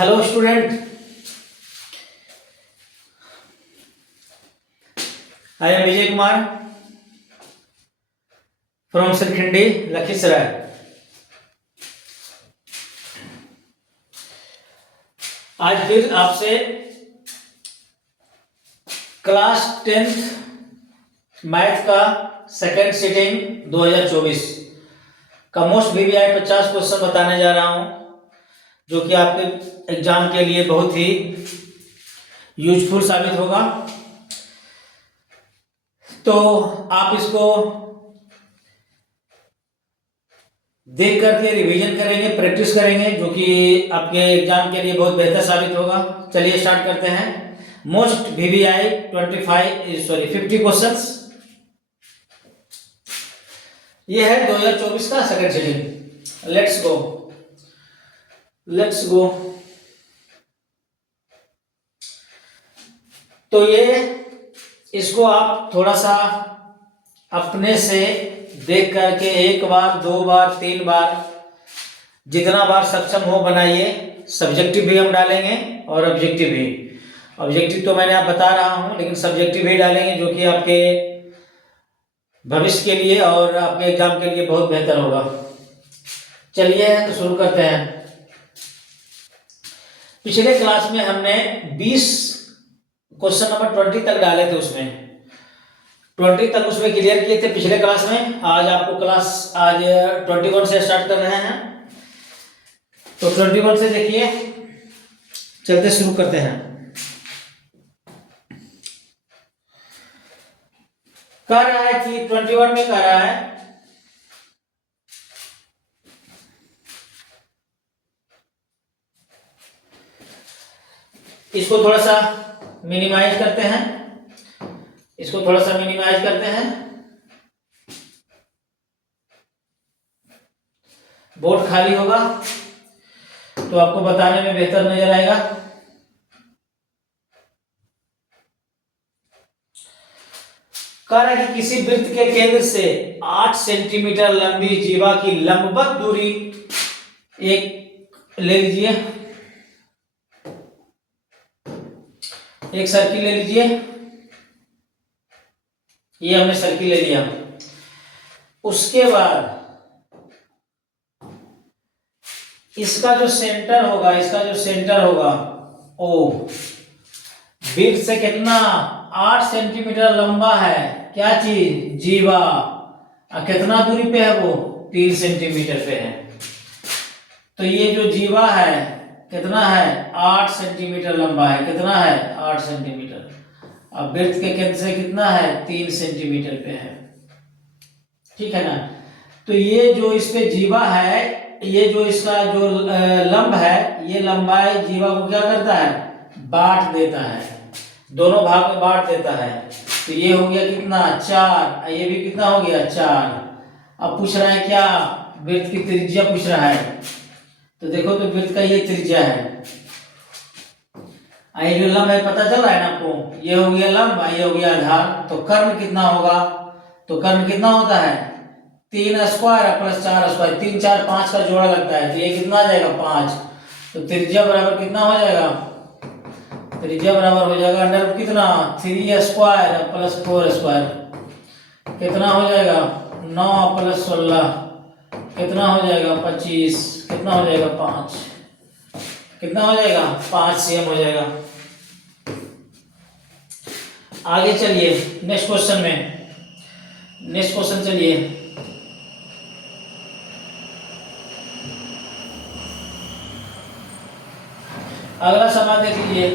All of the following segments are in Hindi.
Hello student, I am Vijay Kumar from Sarkhindi Lakhisarai. आज फिर आपसे क्लास 10th मैथ का सेकेंड सिटिंग 2024 का मोस्ट VVI 50 क्वेश्चन बताने जा रहा हूं, जो कि आपके एग्जाम के लिए बहुत ही यूजफुल साबित होगा। तो आप इसको देख करके रिवीजन करेंगे, प्रैक्टिस करेंगे, जो कि आपके एग्जाम के लिए बहुत बेहतर साबित होगा। चलिए स्टार्ट करते हैं। Most VVI 50 questions. ये है 2024 का सेकंड सिटिंग। Let's go. तो ये इसको आप थोड़ा सा अपने से देख करके एक बार, दो बार, तीन बार, जितना बार सक्षम हो बनाइए। सब्जेक्टिव भी हम डालेंगे और ऑब्जेक्टिव भी। ऑब्जेक्टिव तो मैंने आप बता रहा हूं, लेकिन सब्जेक्टिव भी डालेंगे, जो कि आपके भविष्य के लिए और आपके एग्जाम के लिए बहुत बेहतर होगा। चलिए तो शुरू करते हैं। पिछले क्लास में हमने 20 क्वेश्चन नंबर 20 तक डाले थे, उसमें 20 तक उसमें क्लियर किए थे पिछले क्लास में। आज 21 से स्टार्ट कर रहे हैं। तो 21 से देखिए, चलते शुरू करते हैं। कह रहा है कि 21 में कह रहा है इसको थोड़ा सा मिनिमाइज करते हैं। बोर्ड खाली होगा तो आपको बताने में बेहतर नजर आएगा। कह रहा है कि किसी वृत्त के केंद्र से 8 सेंटीमीटर लंबी जीवा की लंबवत दूरी एक ले लीजिए, एक सर्किल ले लीजिए। ये हमने सर्किल ले लिया। उसके बाद इसका जो सेंटर होगा ओ, वृत्त से कितना 8 सेंटीमीटर लंबा है, क्या चीज, जीवा। और कितना दूरी पे है वो, 3 सेंटीमीटर पे है। तो ये जो जीवा है कितना है, 8 सेंटीमीटर लंबा है। कितना है, 8 सेंटीमीटर। अब वृत्त के केंद्र से कितना है, 3 सेंटीमीटर पे है। ठीक है ना। तो ये जो इस पे जीवा है, ये जो इसका जो लंब है, ये लंबाई जीवा को क्या करता है, बांट देता है, दोनों भाग में बांट देता है। तो ये हो गया कितना, 4। ये भी कितना हो गया, 4। अब पूछ रहा है क्या, वृत्त की त्रिज्या पूछ रहा है। तो देखो, तो वृत्त का ये त्रिज्या है। ये जो लंब है पता चल रहा है ना आपको, ये हो गया लंब, ये हो गया आधार। तो कर्ण कितना होगा, तो कर्ण कितना होता है, 3 स्क्वायर प्लस 4 स्क्वायर, 3 4 5 का जोड़ा लगता है। तो ये कितना आ जाएगा, 5। तो त्रिज्या बराबर कितना हो जाएगा, त्रिज्या बराबर हो जाएगा अंडर कितना, 3 स्क्वायर प्लस 4 स्क्वायर। कितना हो जाएगा, 9 प्लस 16 कितना हो जाएगा, 25। कितना हो जाएगा, 5। कितना हो जाएगा, 5 cm हो जाएगा। आगे चलिए नेक्स्ट क्वेश्चन चलिए। अगला सवाल देख लीजिए।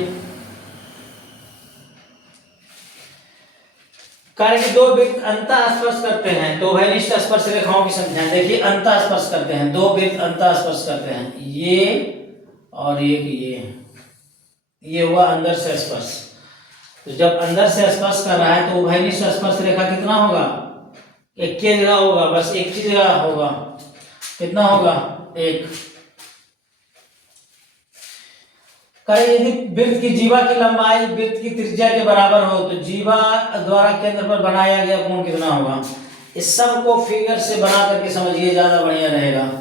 कार्य के दो वृत्त अंतः स्पर्श करते हैं, तो वैनिष्ठ स्पर्श रेखाओं की संख्या। देखिए, अंतः स्पर्श करते हैं, दो वृत्त अंतः स्पर्श करते हैं, ये और ये हुआ अंदर से स्पर्श। तो जब अंदर से स्पर्श कर रहा है तो उभयनिष्ठ स्पर्श रेखा कितना होगा, एक की जगह होगा, बस एक की जगह होगा। कितना होगा, 1। करें यदि वृत्त की जीवा की लंबाई वृत्त की त्रिज्या के बराबर हो, तो जीवा द्वारा केंद्र पर बनाया गया कोण कितना होगा। इस सब को फिगर से बना करके समझिए, ज्यादा बढ़िया रहेगा।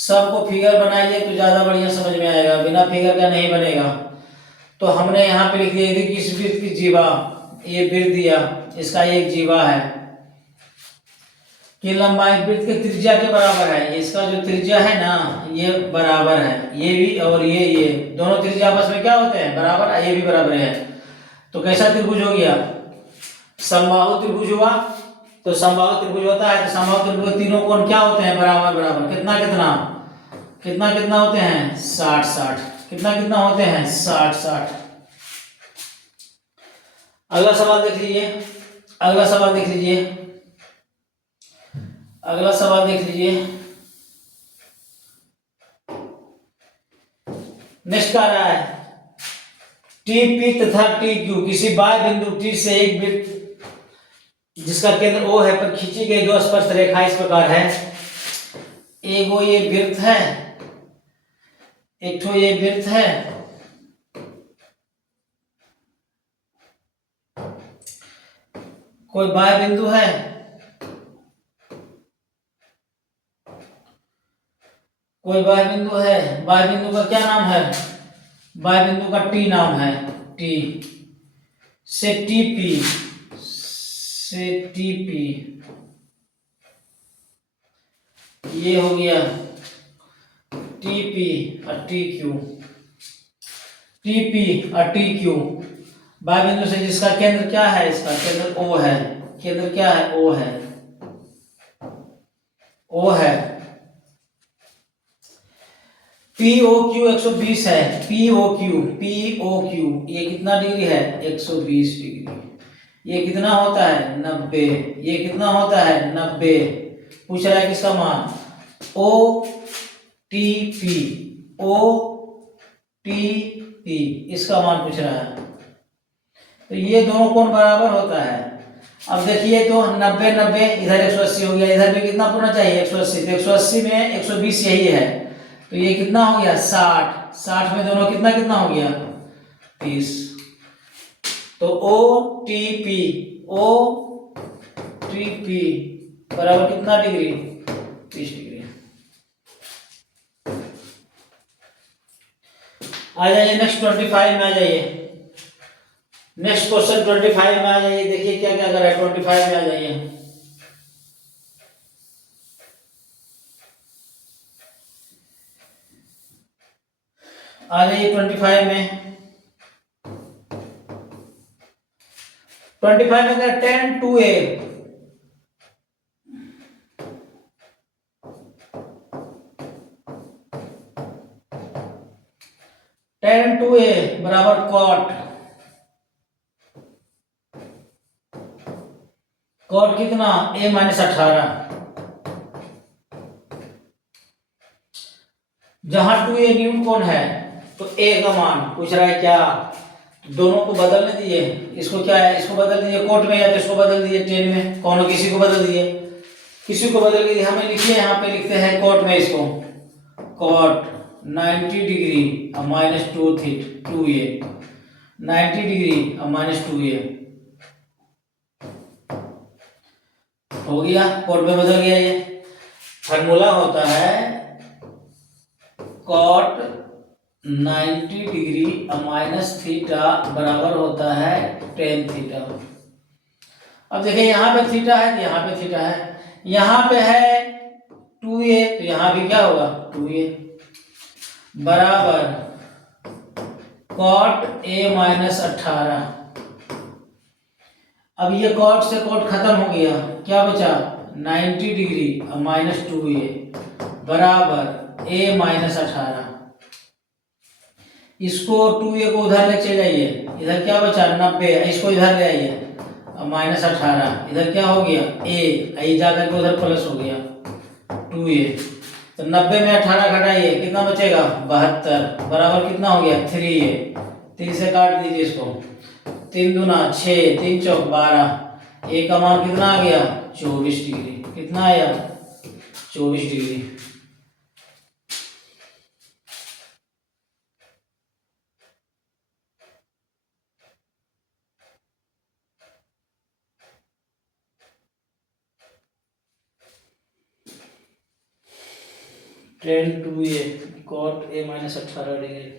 सबको फिगर बनाइए तो ज्यादा बढ़िया समझ में आएगा, बिना फिगर का नहीं बनेगा। तो हमने यहाँ पे लिख दिया यदि किस वृत्त की जीवा, ये वृत्त दिया, इसका एक जीवा है कि लंबाई वृत्त के त्रिज्या के बराबर है, इसका जो त्रिज्या है ना ये बराबर है, ये भी और ये दोनों त्रिज्या आपस में क्या होते हैं, बराबर, ये भी बराबर है। तो कैसा त्रिभुज हो गया, समबाहु त्रिभुज हुआ। तो समबाहु त्रिभुज होता है तो समबाहु त्रिभुज तीनों कोण क्या होते हैं, बराबर बराबर, कितना कितना कितना कितना होते हैं, 60 60, कितना कितना होते हैं, 60 60। अगला सवाल देख लीजिए, अगला सवाल देख लीजिए, अगला सवाल देख लीजिए। नेक्स्ट आ रहा है टी पी तथा टी क्यू किसी बाह्य बिंदु टी से एक वृत्त जिसका केंद्र O है पर खींची गई दो स्पर्श रेखा इस प्रकार है। एगो ये वृत्त है, एक ठो ये वृत्त है, कोई बाह्य बिंदु है, कोई बाह्य बिंदु है, बाह्य बिंदु का क्या नाम है, बाह्य बिंदु का टी नाम है, टी से टीपी, से टीपी, ये हो गया टीपी और टी क्यू, टीपी और टी क्यू बाह्य बिंदु से जिसका केंद्र क्या है, इसका केंद्र O है, केंद्र क्या है, O है, O है। POQ 120 है, POQ ये कितना डिग्री है, 120 डिग्री। ये कितना होता है, 90। ये कितना होता है, 90। पूछ रहा है किसका मान, OTP, OTP इसका मान पूछ रहा है। तो ये दोनों कोण बराबर होता है। अब देखिए तो 90 90 इधर 180 हो गया, इधर भी कितना होना चाहिए, 180। तो 180 में 120 यही है, तो ये कितना हो गया, 60 60 में दोनों कितना कितना हो गया, 30। तो OTP बराबर कितना डिग्री, 30 डिग्री। आ जाइए नेक्स्ट 25 में आ जाइए, नेक्स्ट क्वेश्चन 25 में आ जाइए। देखिए क्या क्या कर रहा है, 25 में आ जाइए। आ जाइए 25 में, 25 में 10 2a, बराबर कॉट, कॉट कितना, a माइनस 18। जहां 2a न्यूटन कोण है तो a का मान पूछ रहा है क्या, दोनों को बदलने दिए, इसको क्या है, इसको बदल दीजिए कोट में या तो इसको बदल दीजिए 10 में, कौन किसी को बदल दीजिए, किसी को बदल के हमें लिखिए, यहाँ पे लिखते हैं कोट में इसको, कोट 90 डिग्री और माइनस 2a, 90 डिग्री और माइनस 2a हो गया, कोट में बदल गया। ये फार्मूला होता है कॉट 90 डिग्री और माइनस थीटा बराबर होता है टेन थीटा। अब देखिए यहाँ पे थीटा है तो यहाँ पे थीटा है, यहाँ पे है 2a तो यहाँ भी क्या होगा 2a बराबर कॉट a माइनस 18। अब ये कॉट से कॉट खत्म हो गया, क्या बचा 90 डिग्री और माइनस 2a बराबर a माइनस 18। इसको 2a को उधर ले चले जाइए, इधर क्या बचा 90, इसको इधर ले आइए माइनस 18, इधर क्या हो गया a जाकर के उधर प्लस हो गया 2a। तो 90 में 18 घटाइए कितना बचेगा 72 बराबर कितना हो गया 3a। 3 से काट दीजिए इसको, 3 दूना 6, 3 चौक 12, a का मान कितना आ गया 24 डिग्री, कितना आया 24 degree. Tan two A cot A minus 18 degree,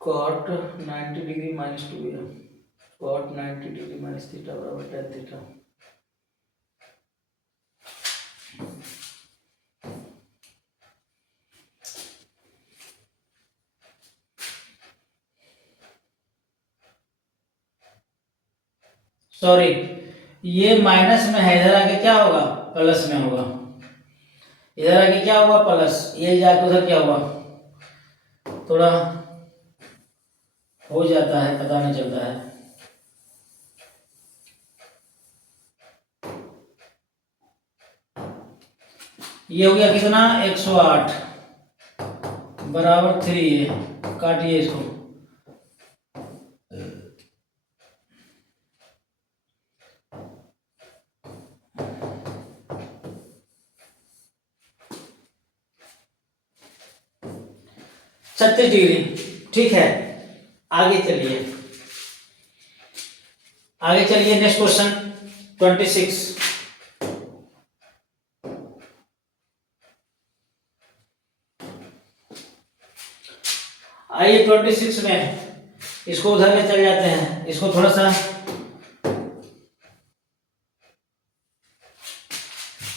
cot 90 degree minus 2a, cot 90 degree minus theta बराबर tan थीटा। सॉरी, ये माइनस में है, इधर आके क्या होगा, प्लस में होगा। इधर आके क्या होगा, प्लस, ये जाके उधर क्या हुआ, थोड़ा हो जाता है, पता नहीं चलता है। ये हो गया कितना, 108 बराबर 3a, काटिए इसको। छत्तीस डिग्री, ठीक है। आगे चलिए, आगे चलिए, नेक्स्ट क्वेश्चन 26। आइए 26 में इसको उधर में चल जाते हैं, इसको थोड़ा सा,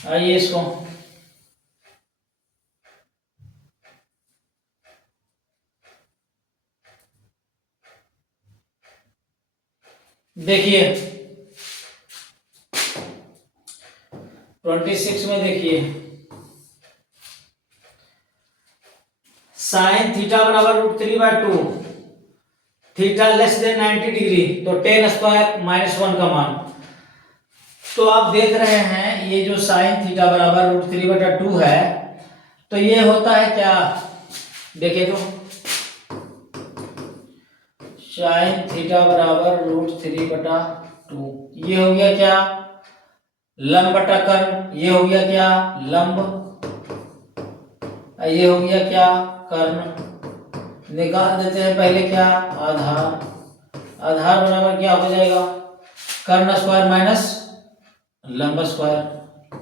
आइए इसको देखिए, 26 में देखिए, साइन थीटा बराबर √3/2, थीटा लेस देन 90 डिग्री, तो tan स्क्वायर -1 का मान। तो आप देख रहे हैं ये जो साइन थीटा बराबर √3/2 है, तो ये होता है क्या, देखिए तो साइन थीटा बराबर √3/2, ये हो गया क्या, लंब बटा कर्ण, ये हो गया क्या, लंब, ये हो गया क्या, कर्ण। निकाल देते हैं पहले क्या, आधार, आधार बराबर क्या हो जाएगा, कर्ण स्क्वायर माइनस लंब स्क्वायर,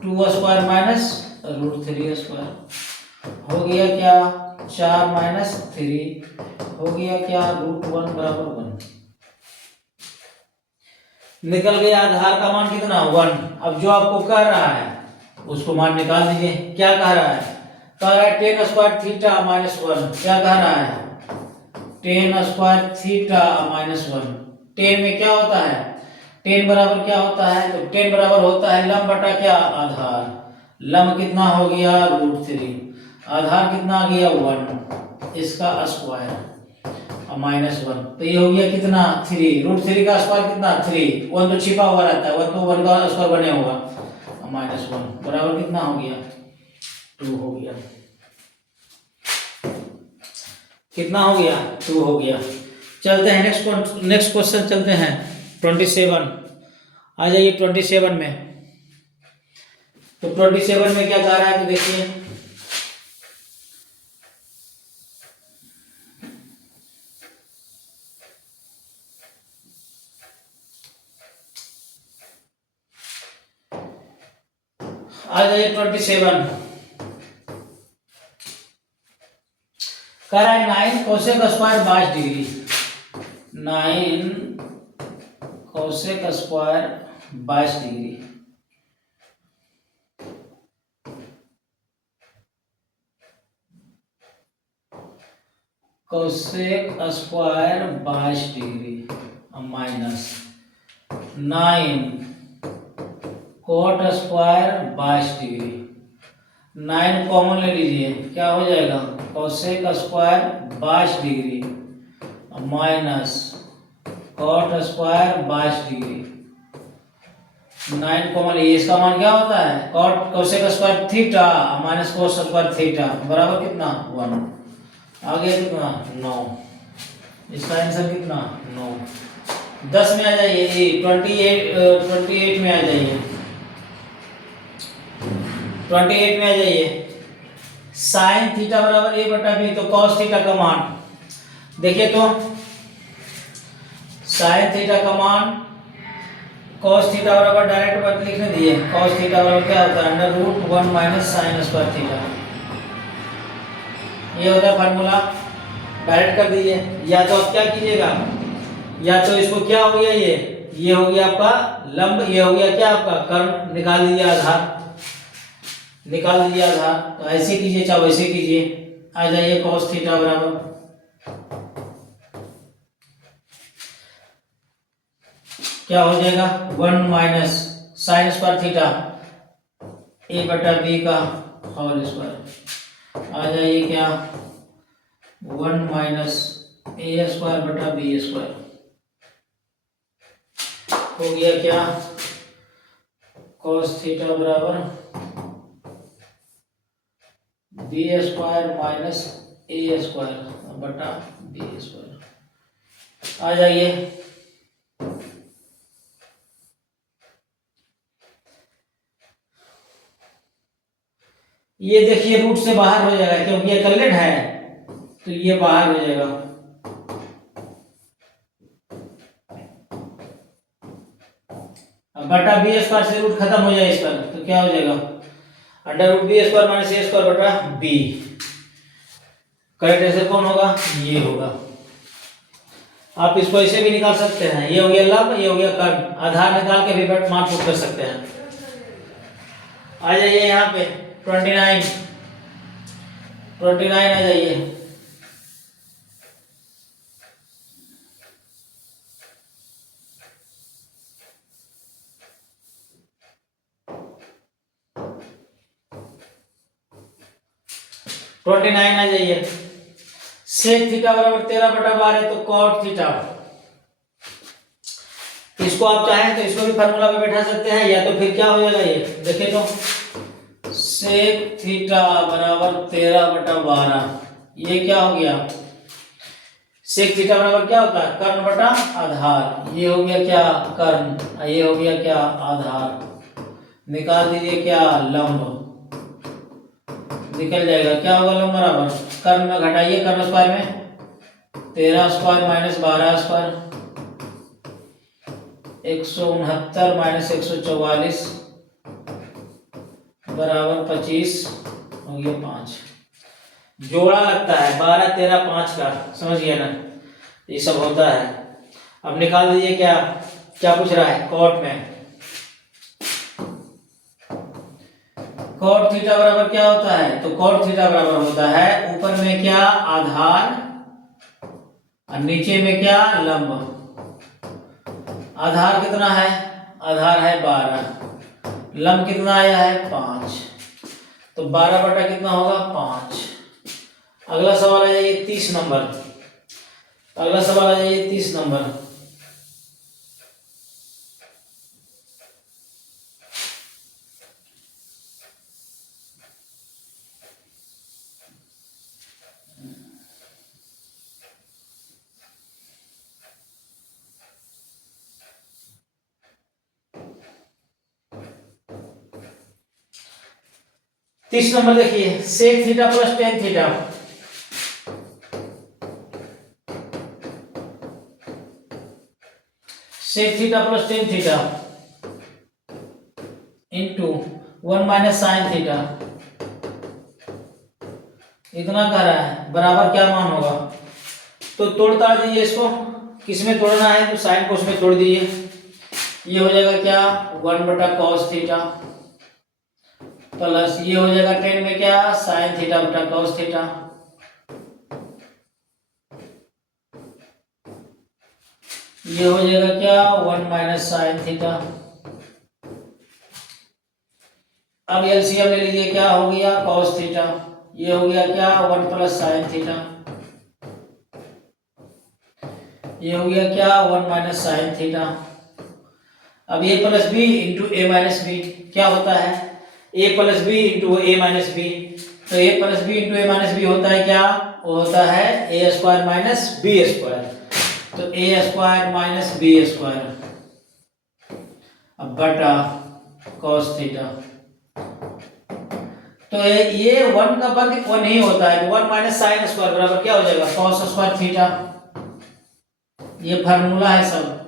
2 स्क्वायर माइनस √3 स्क्वायर, हो गया क्या, 4 - 3, हो गया क्या, √1 बराबर 1। निकल गया आधार का मान कितना, 1। अब जो आपको कह रहा है उसको मान निकाल दीजिए। क्या कह रहा है, कह रहा है tan स्क्वायर थीटा -1। क्या कह रहा है, tan स्क्वायर थीटा -1। tan में क्या होता है, tan बराबर क्या होता है, तो tan बराबर होता है लंब बटा क्या, आधार। लंब कितना हो गया, √3, आधार कितना आ गया, 1, इसका स्क्वायर -1, तो ये हो गया कितना, 3, √3 का स्क्वायर कितना, 3, 1 तो छिपा हुआ रहता है, 1 तो 1 का स्क्वायर बने होगा, -1 बराबर कितना हो गया, 2 हो गया। कितना हो गया, 2 हो गया। चलते हैं नेक्स्ट क्वेश्चन, चलते हैं 27। आ जाइए 27 में। तो 27 में क्या कह रहा है, तो देखिए, आ जाइए 27, कह रहा है 9 cosec square 22 degree, 9 cosec square 22 degree, cosec square 22 degree minus 9 cot square 22 degree. 9 common ले लीजिए, क्या हो जाएगा, cosec square 22 degree minus cot square 22 degree. 9 common लीजिए, इसका मान क्या होता है, cot cosec square theta minus cos square theta बराबर कितना, 1। आगे कितना, 9, इसका आंसर कितना, 9। 10 में आ जाइए, 28 में आ जाइए, 28 में आ जाइए। साइन थीटा बराबर a/b, तो कॉस थीटा का मान देखिए, तो साइन थीटा का मान cos थीटा बराबर डायरेक्ट बात लिखने दिए, cos थीटा बराबर क्या होता है √1 माइनस साइन स्क्वायर थीटा। ये होता है फार्मूला, डायरेक्ट कर दीजिए। या तो आप क्या कीजिएगा, या तो इसको क्या हो गया, ये हो गया आपका लंब, ये हो गया क्या आपका कर्ण, निकाल दीजिए आधार, निकाल दीजिए आधार। तो ऐसे कीजिए चाहे वैसे कीजिए, आ जाइए cos थीटा बराबर क्या हो जाएगा 1 minus sine square theta a बटा b का होल स्क्वायर। आ जाइए क्या 1 माइनस a स्क्वायर बटा b स्क्वायर हो गया क्या cos थीटा बराबर b square minus a square बटा b स्क्वायर। आ जाइए ये देखिए रूट से बाहर हो जाएगा क्योंकि ये कलेट है, तो ये बाहर हो जाएगा। अब बटा बी स्क्वायर से रूट खत्म हो जाए इस पर, तो क्या हो जाएगा under root B square minus A square बटा बी। करेक्ट आंसर कौन होगा, ये होगा। आप इसको ऐसे भी निकाल सकते हैं, ये हो गया लंब, ये हो गया कर्ण, आधार निकाल के भी मान पुट कर सकते हैं। आ जाइए यहाँ पे 29 आ जाइए। आ जाइए। सेक थीटा बराबर 13/12 तो कॉट थीटा, इसको आप चाहें तो इसको भी फार्मूला में बैठा सकते हैं, या तो फिर क्या हो जाएगा ये देखिए तो सेक थीटा बराबर 13/12, ये क्या हो गया सेक थीटा बराबर क्या होता है कर्ण बटा आधार। ये हो गया क्या कर्ण, ये हो गया क्या आधार। निकाल दीजिए क्या लंब, निकल जाएगा क्या होगा लंब बराबर कर्ण में घटाइए कर्ण स्क्वायर में 13 स्क्वायर माइनस 12 स्क्वायर 169 माइनस 144 बराबर 25 हो गया 5। जोड़ा लगता है 12 13 5 का, समझ गया ना, ये सब होता है। अब निकाल दीजिए क्या क्या पूछ रहा है कॉट में। कॉट थीटा बराबर क्या होता है, तो कॉट थीटा बराबर होता है ऊपर में क्या आधार और नीचे में क्या लंब। आधार कितना है, आधार है 12, लंब कितना आया है 5, तो 12 बटा कितना होगा 5। अगला सवाल आ जाइए 30 नंबर, अगला सवाल आ जाइए 30 नंबर। तीस नंबर देखिए sec theta plus tan theta, sec theta plus tan theta into 1 minus sine theta, इतना कह रहा है बराबर क्या मान होगा। तो तोड़ता दीजिए इसको, किसमें तोड़ना है तो साइन को उसमें तोड़ दीजिए। ये हो जाएगा क्या 1 बटा कॉस थीटा प्लस ये हो जाएगा 10 में क्या साइन थीटा बटा कॉस थीटा, ये हो जाएगा क्या 1 माइनस साइन थीटा। अब एलसीएम ले लीजिए क्या हो गया कॉस थीटा, ये हो गया क्या 1 प्लस साइन थीटा, ये हो गया क्या 1 माइनस साइन थीटा। अब ए प्लस बी इंटू ए माइनस बी क्या होता है ए प्लस बी इंटू ए माइनस बी, तो ए प्लस बी इंटू ए माइनस बी होता है क्या, वो होता है ए स्क्वायर माइनस बी स्क्वायर, तो ए स्क्वायर माइनस बी स्क्वायर अब बटा कॉस थीटा। तो ये 1 का वर्ग 1 ही होता है, 1 माइनस साइन स्क्वायर बराबर क्या हो जाएगा कॉस स्क्वायर थीटा। ये फार्मूला है सब।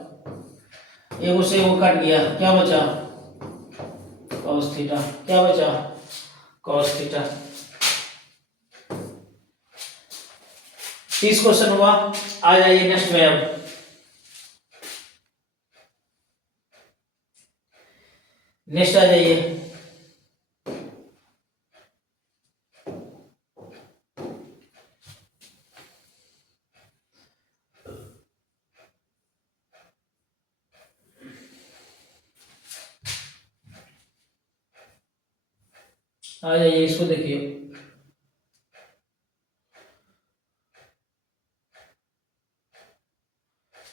एगो से वो कट गया, क्या बचा? Cos theta. क्या बचा? Cos theta. 30 क्वेश्चन हुआ। आ जाइए नेक्स्ट में। अब नेक्स्ट आ जाइए। आ जाइए, इसको देखिए।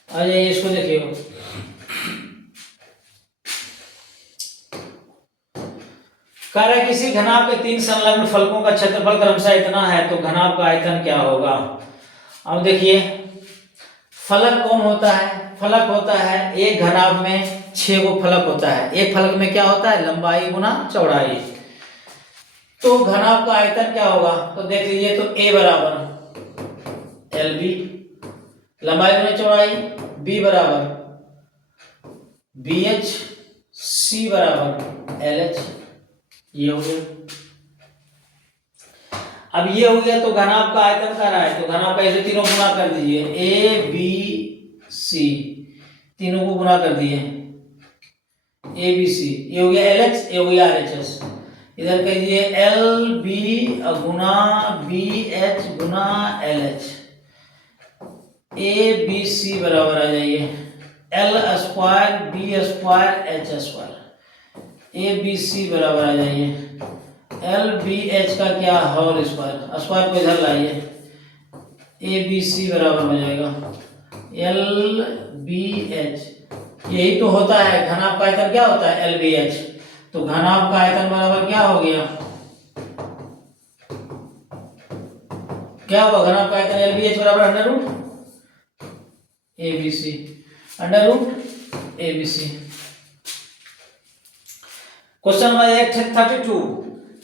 आ जाइए, इसको देखिए। कह रहा है किसी घनाभ के 3 संलग्न फलकों का क्षेत्रफल क्रमशः इतना है तो घनाभ का आयतन क्या होगा? अब देखिए, फलक कौन होता है? फलक होता है एक घनाभ में 6 गो फलक होता है। एक फलक में क्या होता है? लंबाई गुना चौड़ाई। तो घनाभ का आयतन क्या होगा? तो देख लीजिए, तो ए बराबर एल बी, लंबाई गुना चौड़ाई, बी बराबर बी एच, सी बराबर एल एच। ये हो गया। अब ये हो गया, तो घनाभ का आयतन कर रहा है, तो घनाभ का ऐसे तीनों गुना कर दीजिए, ए बी सी, तीनों को गुना कर दिए, ए बी सी। ये हो गया एल एच, ये हो गया आर एच एस। इधर कहिए एल बी गुना बी एच गुना L H, A B C बराबर आ जाइए L square B square H square, A B C बराबर आ जाइए एल बी एच का क्या होल स्क्वायर, स्क्वायर को इधर लाइए, ए बी सी बराबर हो जाएगा एल बी एच। यही तो होता है घनाभ का आयतन, क्या होता है? L B H. तो घनाभ का आयतन बराबर क्या हो गया? क्या होगा घनाभ का आयतन? एल बी एच बराबर under root A B C, under root A B C. Question number 32,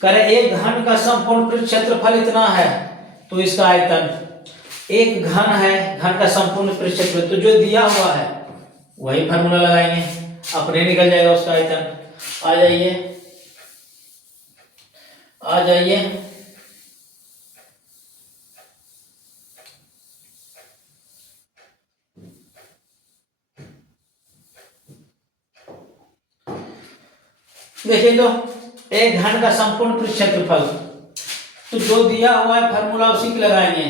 करे एक घन का संपूर्ण पृष्ठ क्षेत्रफल इतना है तो इसका आयतन। एक घन है, घन का संपूर्ण पृष्ठ क्षेत्रफल, तो जो दिया हुआ है वही फार्मूला लगाएंगे, अपने निकल जाएगा उसका आयतन। आ जाइए, आ जाइए। देखिए, तो एक घन का संपूर्ण पृष्ठ क्षेत्रफल, तो जो दिया हुआ है फार्मूला उसी के लगाएंगे।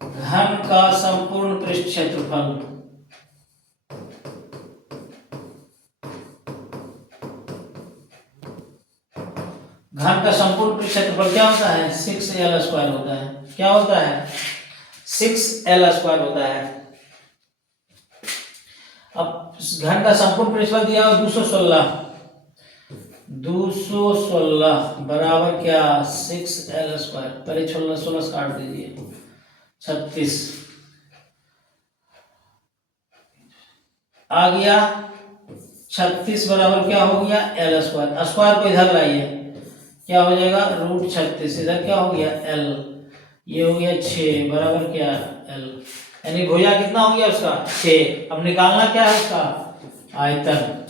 घन का संपूर्ण पृष्ठ क्षेत्रफल, घन का संपूर्ण पृष्ठ क्षेत्रफल क्या होता है? 6L स्क्वायर होता है। क्या होता है? 6L स्क्वायर होता है। अब घन का संपूर्ण पृष्ठफल दिया हुआ 216, 216 बराबर क्या? 6L square. पहले 16 काट दीजिए, 36 आ गया। 36 बराबर क्या हो गया? L square. स्क्वायर को इधर लाइए, क्या हो जाएगा? रूट 36। इधर क्या हो गया? एल। ये हो गया 6 बराबर क्या? एल। यानी भुजा कितना हो गया उसका? 6। अब निकालना क्या है उसका? आयतन।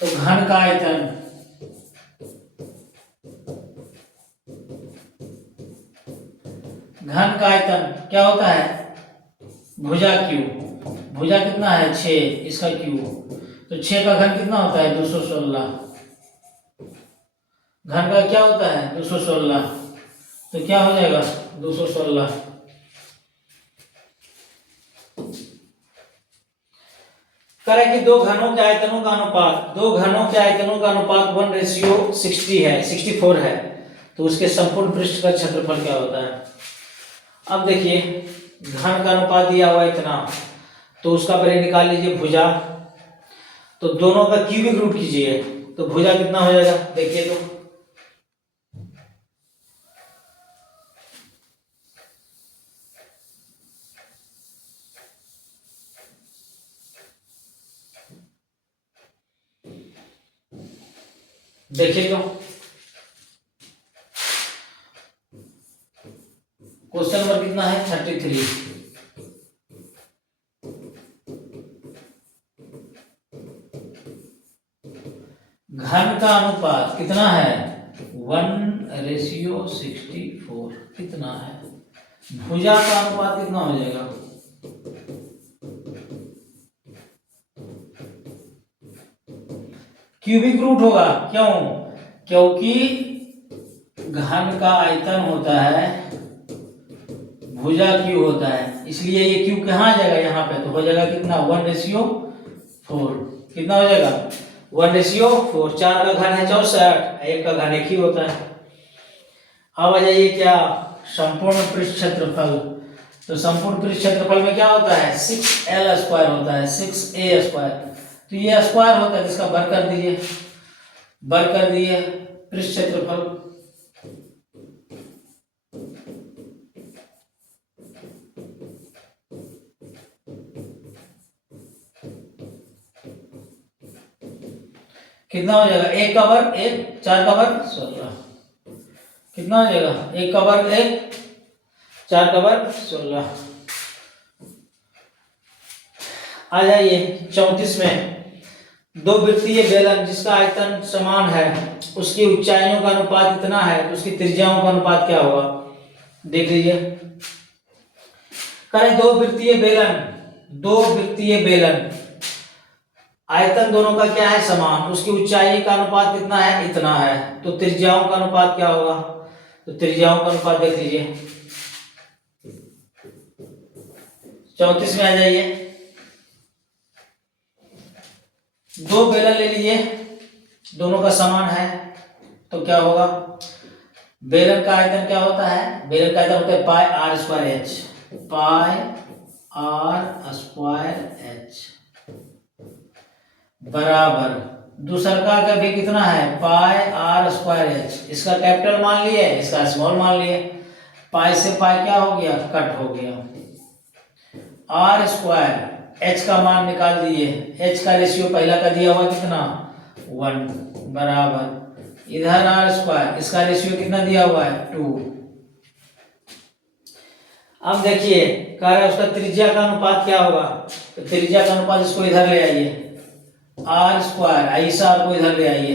तो घन का आयतन, घन का आयतन क्या होता है? भुजा क्यू। भुजा कितना है? 6, इसका क्यू। तो 6 का घन कितना होता है? 216। घन का क्या होता है? 216। तो क्या हो जाएगा? 216। करें कि दो घनों के आयतनों का अनुपात, दो घनों के आयतनों का अनुपात 1:60 है, 64 है, तो उसके संपूर्ण पृष्ठ का क्षेत्रफल क्या होता है? अब देखिए, घन का अनुपात दिया हुआ इतना, तो उसका पहले निकाल लीजिए भुजा। तो दोनों का क्यूबिक रूट कीजिए, तो भुजा कितना हो जाएगा? देखिए, तो देखिए, तो क्वेश्चन नंबर कितना है? 33। घन का अनुपात कितना है 1:64 कितना है। भुजा का अनुपात कितना हो जाएगा क्यूबिक रूट होगा। क्यों? क्योंकि घन का आयतन होता है भुजा क्यू होता है, इसलिए ये क्यू कहाँ आ जाएगा यहाँ पे, तो हो जाएगा कितना 1:4। कितना हो जाएगा 1:4। 4 का घन है 64, 1 का घन 1 ही होता है। अब आ जाइए क्या संपूर्ण पृष्ठ क्षेत्रफल। तो संपूर्ण पृष्ठ क्षेत्रफल में क्या होता है 6L² होता है 6A²। तो ये स्क्वायर होता है जिसका वर्ग कर दीजिए, वर्ग कर दिए पृष्ठ क्षेत्रफल। कितना हो जाएगा 1 का वर्ग 1, 4 का वर्ग 16। कितना हो जाएगा 1 का वर्ग 1, 4 का वर्ग 16। आ जाइए 34 में। दो वृत्तीय बेलन जिसका आयतन समान है उसकी ऊंचाइयों का अनुपात इतना है तो उसकी त्रिज्याओं का अनुपात क्या होगा, देख लीजिए। करें दो वृत्तीय बेलन आयतन दोनों का क्या है समान, उसकी ऊंचाई का अनुपात कितना है इतना है, तो त्रिज्याओं का अनुपात क्या होगा, तो त्रिज्याओं का अनुपात देख लीजिए। 34 में आ जाइए। दो बेलन ले लीजिए दोनों का समान है तो क्या होगा, बेलन का आयतन क्या होता है, बेलन का आयतन होता है pi r square h, pi r square h बराबर दूसरा का भी कितना है पाई आर स्क्वायर एच। इसका कैपिटल मान लिए इसका स्मॉल मान लिए, पाई से पाई क्या हो गया कट हो गया, आर स्क्वायर एच का मान निकाल दिए, एच का रेशियो पहला का दिया हुआ कितना 1 बराबर इधर आर स्क्वायर इसका रेशियो कितना दिया हुआ है 2। अब देखिए कह रहा है उसका त्रिज्या का अनुपात क्या होगा, तो त्रिज्या का अनुपात इसको इधर ले आइए आर स्क्वायर, ऐसा को इधर ले आइए,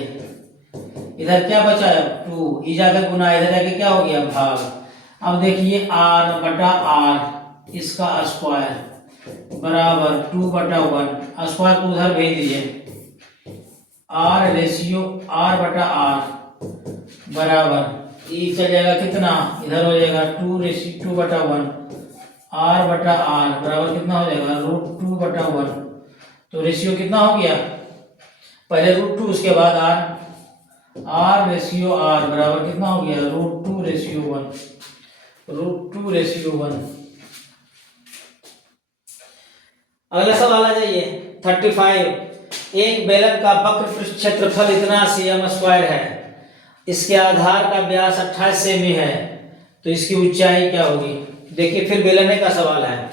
इधर क्या बचा है 2, ई जाकर गुना इधर आके क्या हो गया भाग। अब देखिए आर बटा आर इसका स्क्वायर बराबर 2/1, स्क्वायर को उधर भेज दीजिए, आर रेशियो आर बटा आर बराबर ई चल जाएगा कितना इधर हो जाएगा 2/1 आर बटा आर बराबर कितना हो जाएगा √2/1। तो रेशियो कितना हो गया पहले √2 उसके बाद आर रेशियो आर बराबर कितना हो गया √2:1 √2:1। अगला सवाल आ जाइए 35। एक बेलन का वक्र पृष्ठ क्षेत्रफल इतना cm² है, इसके आधार का व्यास 28 सेमी है, तो इसकी ऊंचाई क्या होगी। देखिए फिर बेलने का सवाल है,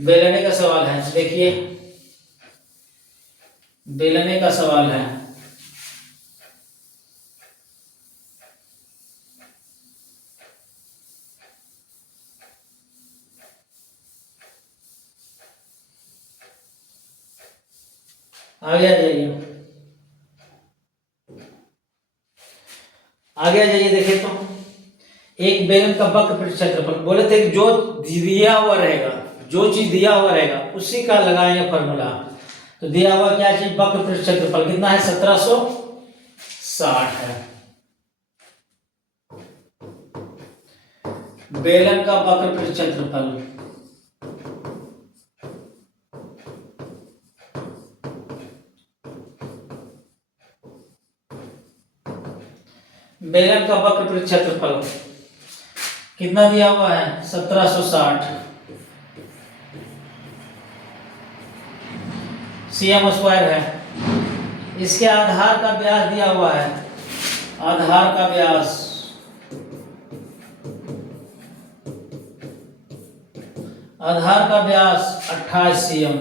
बेलने का सवाल है, देखिए बेलने का सवाल है। आगे आ जाइए, आगे आ जाइए। देखिए तो एक बेलन का वक्र पृष्ठ क्षेत्रफल बोले थे कि जो दिया हुआ रहेगा, जो चीज दिया हुआ रहेगा उसी का लगाएंगे फॉर्मूला। तो दिया हुआ क्या चीज वक्र पृष्ठ क्षेत्रफल कितना है 1760 है। बेलन का वक्र पृष्ठ क्षेत्रफल बेलन का वक्र पृष्ठ क्षेत्रफल कितना दिया हुआ है 1760 cm² है। इसके आधार का व्यास दिया हुआ है, आधार का व्यास आधार का व्यास 28 cm,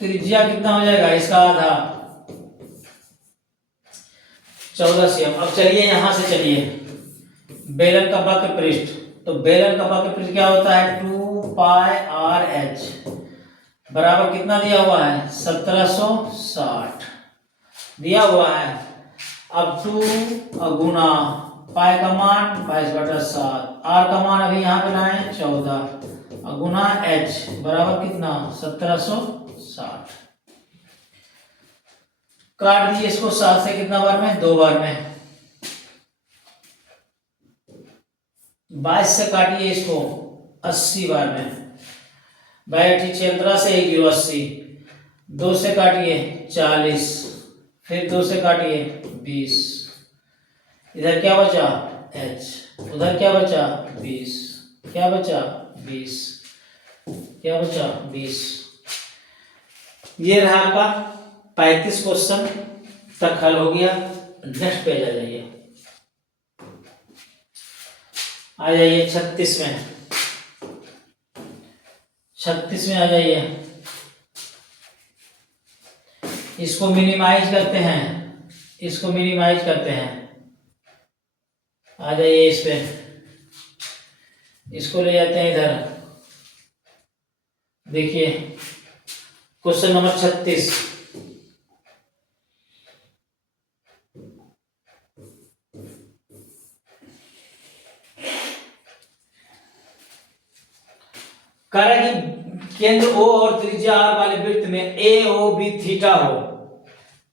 त्रिज्या कितना हो जाएगा इसका आधा 14 cm। अब चलिए यहां से चलिए बेलन का वक्र पृष्ठ, तो बेलन का वक्र पृष्ठ क्या होता है 2πRh, बराबर कितना दिया हुआ है 1760 दिया हुआ है। अब 2 गुना पाई का मान 22/7, आर का मान अभी यहाँ पे लाए 14 गुना एच बराबर कितना 1760। काट दिए इसको 7 से कितना बार में 2 बार में, 22 से काटिए इसको 80 बार में, बैठी 17 से 1 80, 2 से काटिए 40, फिर 2 से काटिए 20, इधर क्या बचा h, उधर क्या बचा 20, क्या बचा 20, क्या बचा 20। ये रहा आपका 35 क्वेश्चन तक हल हो गया। नेक्स्ट पेज आ जाइए, आ जाइए 36 में, 36 में आ जाइए। इसको मिनिमाइज करते हैं, इसको मिनिमाइज करते हैं, आ जाइए इस पे, इसको ले जाते हैं इधर। देखिए क्वेश्चन नंबर 36, कह रहा है कि केंद्र O और त्रिज्या R वाले वृत्त में AOB थीटा हो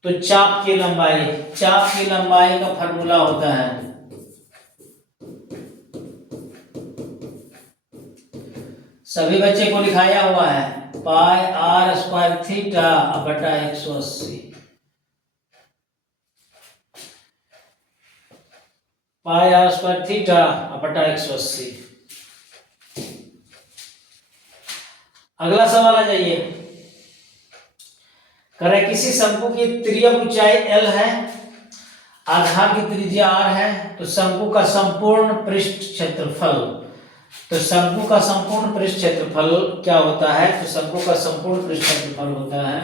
तो चाप की लंबाई, चाप की लंबाई का फॉर्मूला होता है सभी बच्चे को लिखाया हुआ है पाई आर स्क्वायर थीटा बटा 180, पाई आर स्क्वायर थीटा बटा 180। अगला सवाल आ जाइए, करे किसी शंकु की तिर्यक ऊंचाई L है, आधार की त्रिज्या R है, तो शंकु का संपूर्ण पृष्ठ क्षेत्रफल, तो शंकु का संपूर्ण पृष्ठ क्षेत्रफल क्या होता है, तो शंकु का संपूर्ण पृष्ठ क्षेत्रफल होता है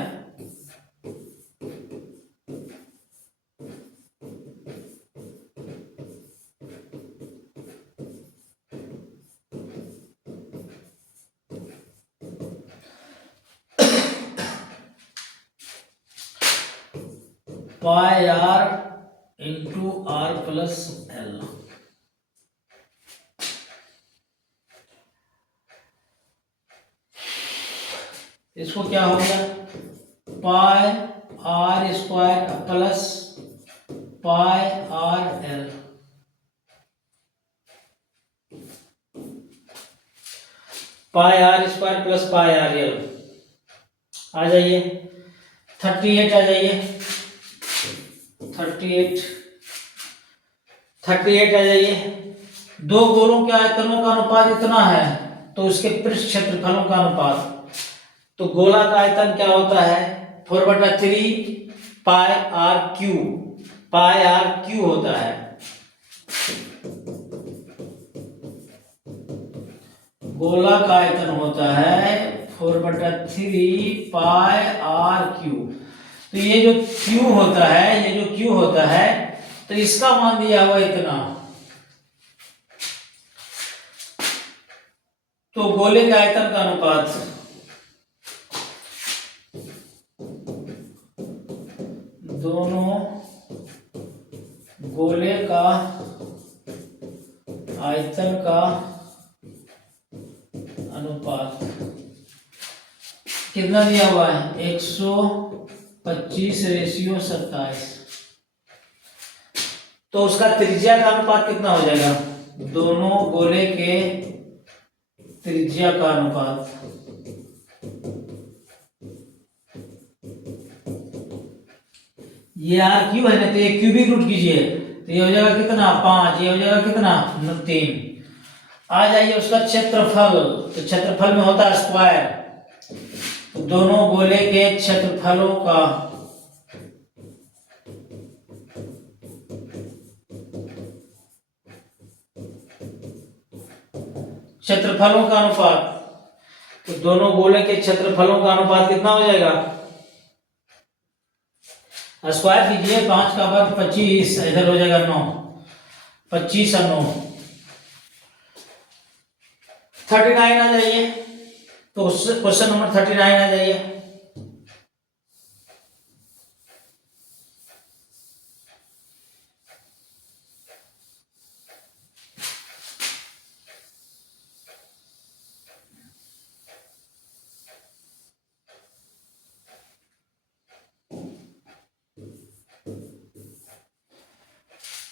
pi r into r plus l. इसको क्या हो गया pi r square plus pi r l, pi r square plus pi r l. आ जाइए 38 आ जाइए 38 आ जाइए। दो गोलों के आयतनों का अनुपात इतना है तो उसके पृष्ठ क्षेत्रफलों का अनुपात, तो गोला का आयतन क्या होता है 4/3 pi r cube, pi r cube होता है। गोला का आयतन होता है 4/3 पाई आर क्यू। तो ये जो Q होता है, ये जो Q होता है तो इसका मान दिया हुआ इतना, तो गोले के आयतन का अनुपात दोनों गोले का आयतन का अनुपात कितना दिया हुआ है 125:27। तो उसका त्रिज्या का अनुपात कितना हो जाएगा, दोनों गोले के त्रिज्या का अनुपात, ये आर क्यू है ना, तो ये क्यूबिक रूट कीजिए तो ये हो जाएगा कितना 5, ये हो जाएगा कितना 3। आ जाइए उसका क्षेत्रफल, तो क्षेत्रफल में होता है स्क्वायर, तो दोनों गोले के क्षेत्रफलों का अनुपात, तो दोनों गोले के क्षेत्रफलों का अनुपात कितना हो जाएगा, स्क्वायर कीजिए 5 का वर्ग 25, इधर हो जाएगा 9, 25 और 9 39 आ जाइए। तो क्वेश्चन नंबर 39 आ जाइए।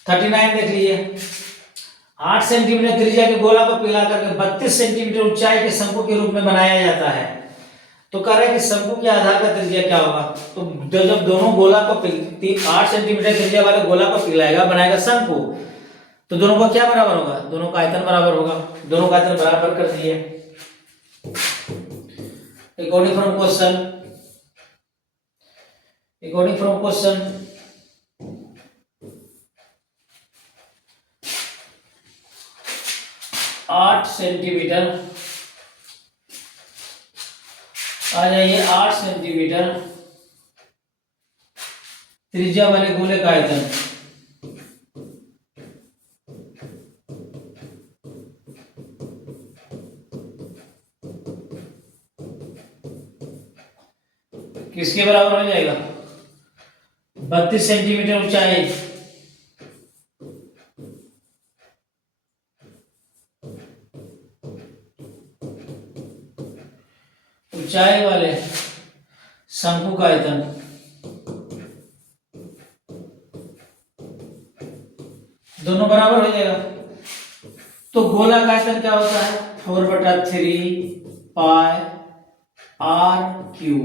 थर्टी नाइन देख लीजिए। 8 सेंटीमीटर त्रिज्या के गोला को पिघला करके 32 सेंटीमीटर ऊंचाई के शंकु के रूप में बनाया जाता है। तो कह रहे हैं कि शंकु के आधार का त्रिज्या क्या होगा। तो जब दोनों गोला को 8 सेंटीमीटर त्रिज्या वाले गोला को पिघलाएगा, बनाएगा शंकु, तो दोनों का क्या बराबर होगा, दोनों का आयतन बराबर होगा। दोनों का आयतन बराबर कर दिए। अकॉर्डिंग फ्रॉम क्वेश्चन 8 सेंटीमीटर, आ जाइए, 8 सेंटीमीटर त्रिज्या वाले गोले का आयतन किसके बराबर हो जाएगा, 32 सेंटीमीटर ऊंचाई वाले शंकु का आयतन दोनों बराबर हो जाएगा। तो गोला का आयतन क्या होता है, 4/3 पाई आर क्यू,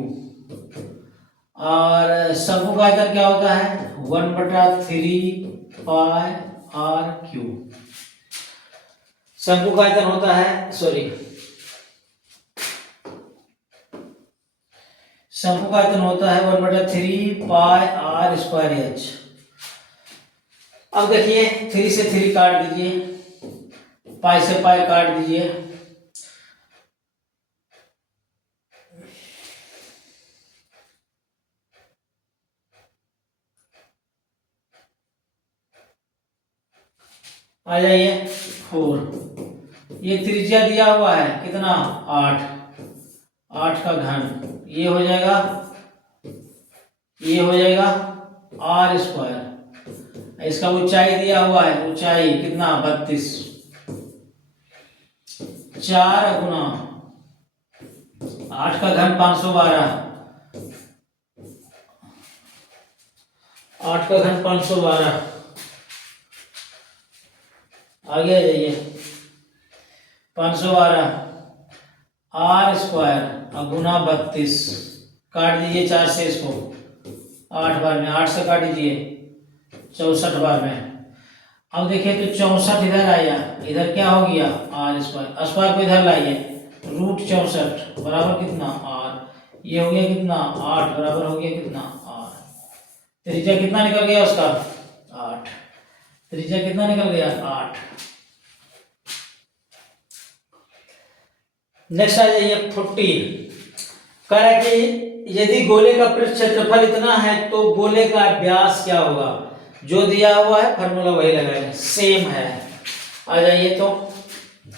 और शंकु का आयतन क्या होता है, 1/3 पाई आर क्यू। शंकु का आयतन होता है, शंकु का आयतन होता है 1/3 पाई आर स्क्वायर एच। अब देखिए, 3 से 3 काट दीजिए, पाई से पाई काट दीजिए, आ जाइए 4। ये त्रिज्या दिया हुआ है कितना, 8 का घन, ये हो जाएगा आर स्क्वायर। इसका ऊंचाई दिया हुआ है, ऊंचाई कितना, 32, 4 गुना 8 का घन 512, 8 का घन 512, आगे आ जाइए, 512 आर स्क्वायर और गुना 32, काट दीजिए 4 से इसको, 8 बार में, 8 से काट दीजिए 64 बार में। अब देखिए तो 64 इधर आया, इधर क्या हो गया, आर स्क्वायर, स्क्वायर को इधर लाइए, √64 बराबर कितना, आर। ये हो गया कितना, 8 बराबर हो गया कितना, आर। त्रिज्या कितना निकल गया उसका, 8। त्रिज्या कितना निकल गया, 8। नेक्स्ट आ जाइए 40। कह रहा है कि यदि गोले का पृष्ठ क्षेत्रफल इतना है तो गोले का व्यास क्या होगा। जो दिया हुआ है फॉर्मूला वही लगाएंगे, सेम है। आ जाइए तो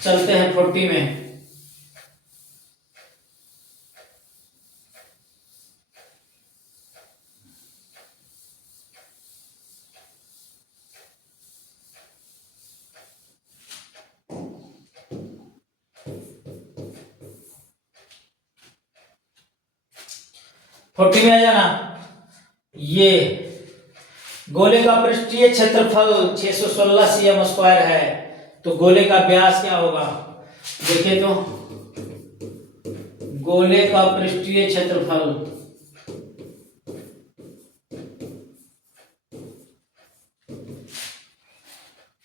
चलते हैं 40 में। फोर्टी में आ जाना। ये गोले का पृष्ठीय क्षेत्रफल 616 cm स्क्वायर है, तो गोले का व्यास क्या होगा। देखिए तो गोले का पृष्ठीय क्षेत्रफल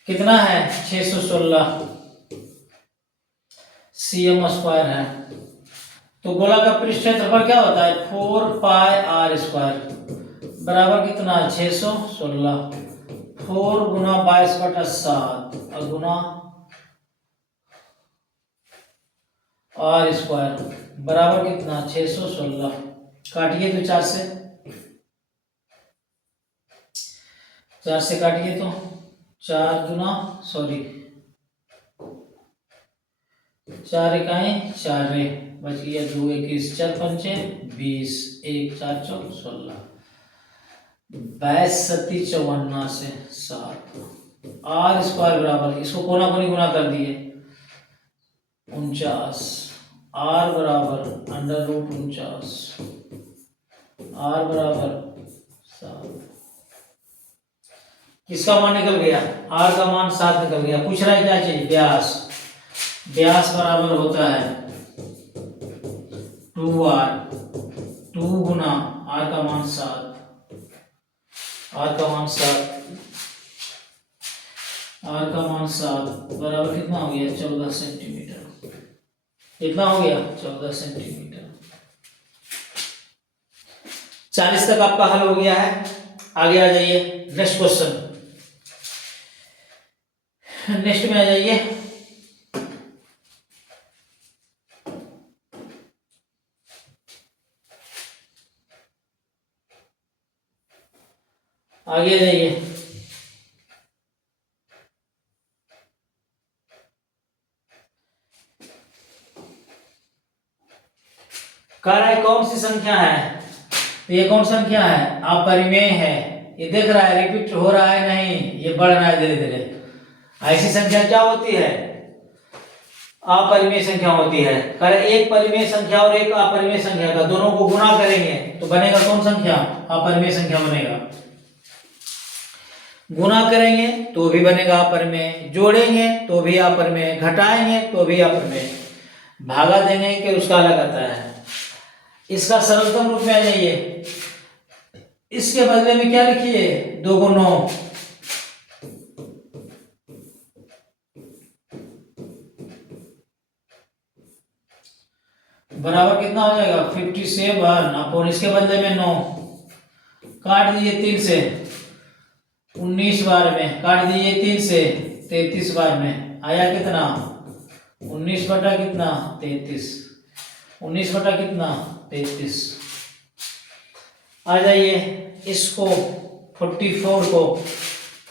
कितना है, 616 cm स्क्वायर है। तो गोला का पृष्ठ क्षेत्रफल क्या होता है, 4 पाई आर स्क्वायर बराबर कितना, 616, 4 गुना 22/7 और गुना आर स्क्वायर बराबर कितना, 616। काटिए तो 4 से काटिए तो 4 गुना 4 इकाई 4 रे बच गया 2 21 4 पंचे 20 1 4 4 16 22 सत्ती 54 से 7 आर स्क्वायर बराबर इसको कोना कोनी गुना कर दिए 49 आर बराबर अंडर रूट 49 आर बराबर 7 किसका मान निकल गया आर का मान 7 निकल गया। पूछ रहा है क्या चीज व्यास व्यास बराबर होता है 2r 2 गुना आर का मान 7 आर का मान 7 आर का मान 7 बराबर कितना हो गया 14 सेंटीमीटर। कितना हो गया 14 सेंटीमीटर। 40 तक आपका हल हो गया है। आगे आ जाइए नेक्स्ट क्वेश्चन। नेक्स्ट में आ जाइए आगे आ जाइए कह रहा है कौन सी संख्या है तो ये कौन संख्या है अपरिमेय है। ये देख रहा है रिपीट हो रहा है नहीं ये बढ़ रहा है धीरे धीरे। ऐसी संख्या क्या होती है अपरिमेय संख्या होती है। कह रहे एक परिमेय संख्या और एक अपरिमेय संख्या का दोनों को गुणा करेंगे तो बनेगा कौन संख्या अपरिमेय संख्या बनेगा। गुणा करेंगे तो भी बनेगा अपरिमेय जोड़ेंगे तो भी अपरिमेय घटाएंगे तो भी अपरिमेय भागा देंगे कि उसका अलग आता है। इसका सरलतम रूप में आ जाइए। इसके बदले में क्या लिखिए 2 को 9 बराबर कितना हो जाएगा 57 अपॉन इसके बदले में 9 काट दीजिए 3 से 19 बार में काट दीजिए 3 से 33 बार में आया कितना 19 बटा कितना 33 19 बटा कितना 33। आ जाइए इसको 44 को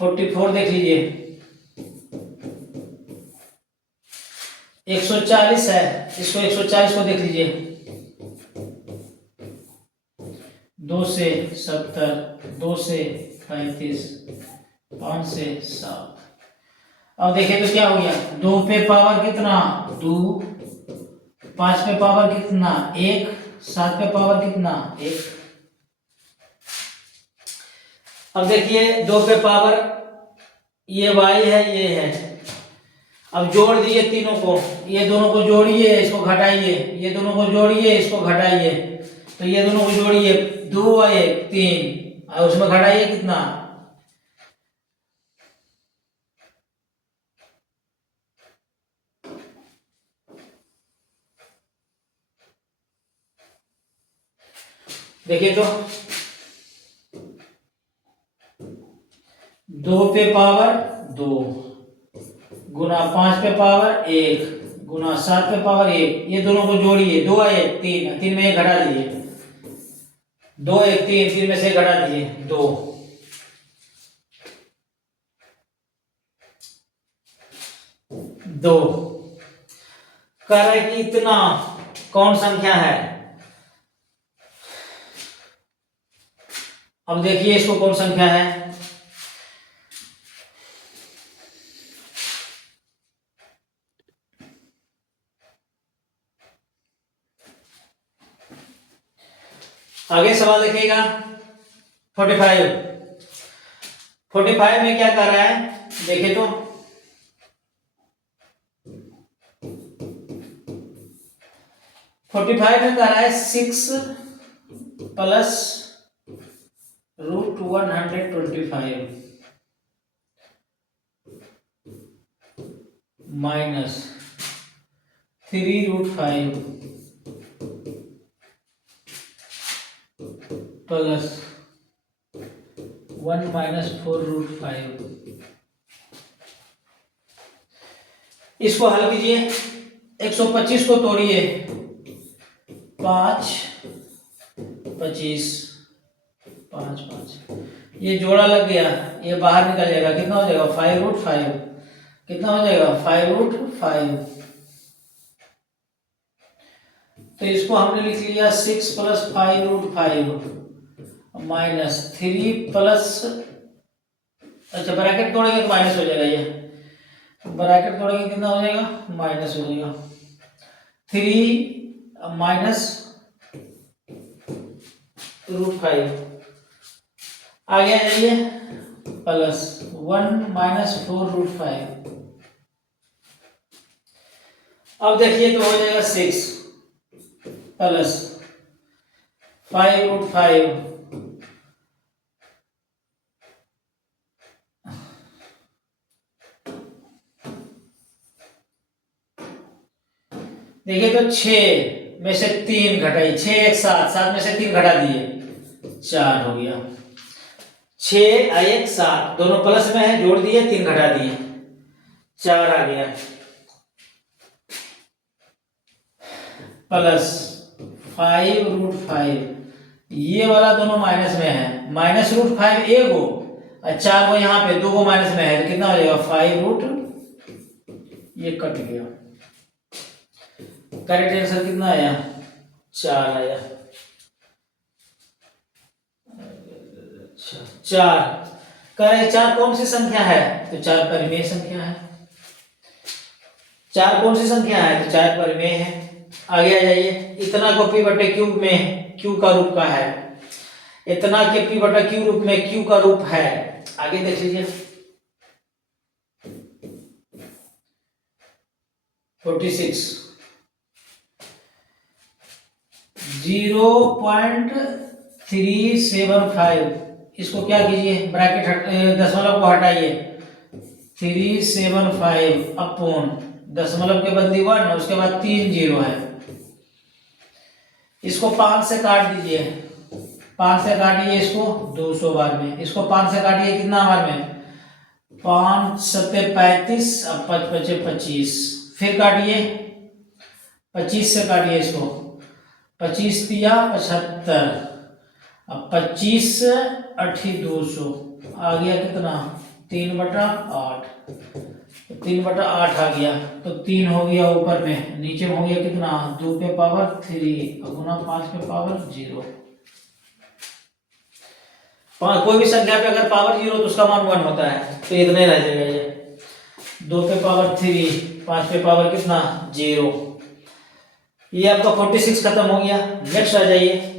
44 देख लीजिए 140 है इसको 140 को देख लीजिए 2 से 70 2 से 35 5 से 7। अब देखिए तो क्या हो गया 2 पे पावर कितना 2 5 पे पावर कितना 1 7 पे पावर कितना 1। अब देखिए 2 पे पावर ये y है ये है। अब जोड़ दिए तीनों को ये दोनों को जोड़िए इसको घटाइए ये दोनों को जोड़िए इसको घटाइए तो ये दोनों को जोड़िए 2 और 1 3 और उसमें घटाइए कितना देखिए तो 2 पे पावर 2 गुना 5 पे पावर 1 गुना 7 पे पावर 1 ये दोनों को जोड़िए 2 और 1 3 3 में 1 घटा दीजिए 2 1 3 3 में से घटा दीजिए 2 2 कह रहा है कि इतना कौन संख्या है। अब देखिए इसको कौन संख्या है आगे सवाल देखिएगा 45 में क्या कर रहा है देखिए तो 45 में कर रहा है 6 plus root 125 minus 3 root 5 plus 1 minus 4 root 5। इसको हल कीजिए 125 को तोड़िए 5 25 5 5 ये जोड़ा लग गया ये बाहर निकल जाएगा कितना हो जाएगा 5 रूट 5 कितना हो जाएगा 5 रूट 5 तो इसको हमने लिख लिया 6 + 5√5 माइनस 3 प्लस, अच्छा ब्रैकेट तोड़ेंगे तो माइनस हो जाएगा, ये ब्रैकेट तोड़ेंगे कितना हो जाएगा, माइनस हो जाएगा 3 माइनस √5, आगे आ जाइए प्लस 1 माइनस 4√5। अब देखिए तो हो जाएगा 6 प्लस 5√5 देखिए तो 6 में से 3 घटाई, 6 एक 7, 7 में से 3 घटा दिए 4 हो गया, 6 1 7 दोनों प्लस में है, जोड़ दिए 3 घटा दिए 4 आ गया, प्लस 5√5, ये वाला दोनों माइनस में है, माइनस √5 एक हो और 4 को यहाँ पे 2 को माइनस में है तो कितना हो जाएगा 5 ये कट गया, करेक्ट आंसर कितना आया 4 आया। अच्छा 4 करें, 4 कौन सी संख्या है, तो 4 परिमेय संख्या है, 4 कौन सी संख्या है, तो 4 परिमेय है। आगे आ जाइए, इतना को p बटे क्यू में क्यू का रूप का है, इतना के p बटा क्यू रूप में क्यू का रूप है, आगे देख लीजिए 46 0.375, इसको क्या कीजिए ब्रैकेट दशमलव को हटाइए, 375 अपॉन दशमलव के बदली 1, उसके बाद 3 0 है, इसको 5 से काट दीजिए, 5 से काटिए इसको 200 बार में, इसको 5 से काटिए कितना बार में 5 7 35 अब 5 5 25, फिर काटिए 25 से काटिए इसको, 25 तिया 75, अब 25 से 8 200 आ गया कितना 3/8, 3/8 आ गया, तो 3 हो गया ऊपर में, नीचे में हो गया कितना 2 पे पावर 3 गुना 5 पे पावर 0। कोई भी संख्या पे अगर पावर 0 तो उसका मान 1 होता है, तो इतना ही रह जाएगा ये 2 पे पावर 3 5 पे पावर कितना 0। ये आपका 46 खत्म हो गया। नेक्स्ट आ जाइए,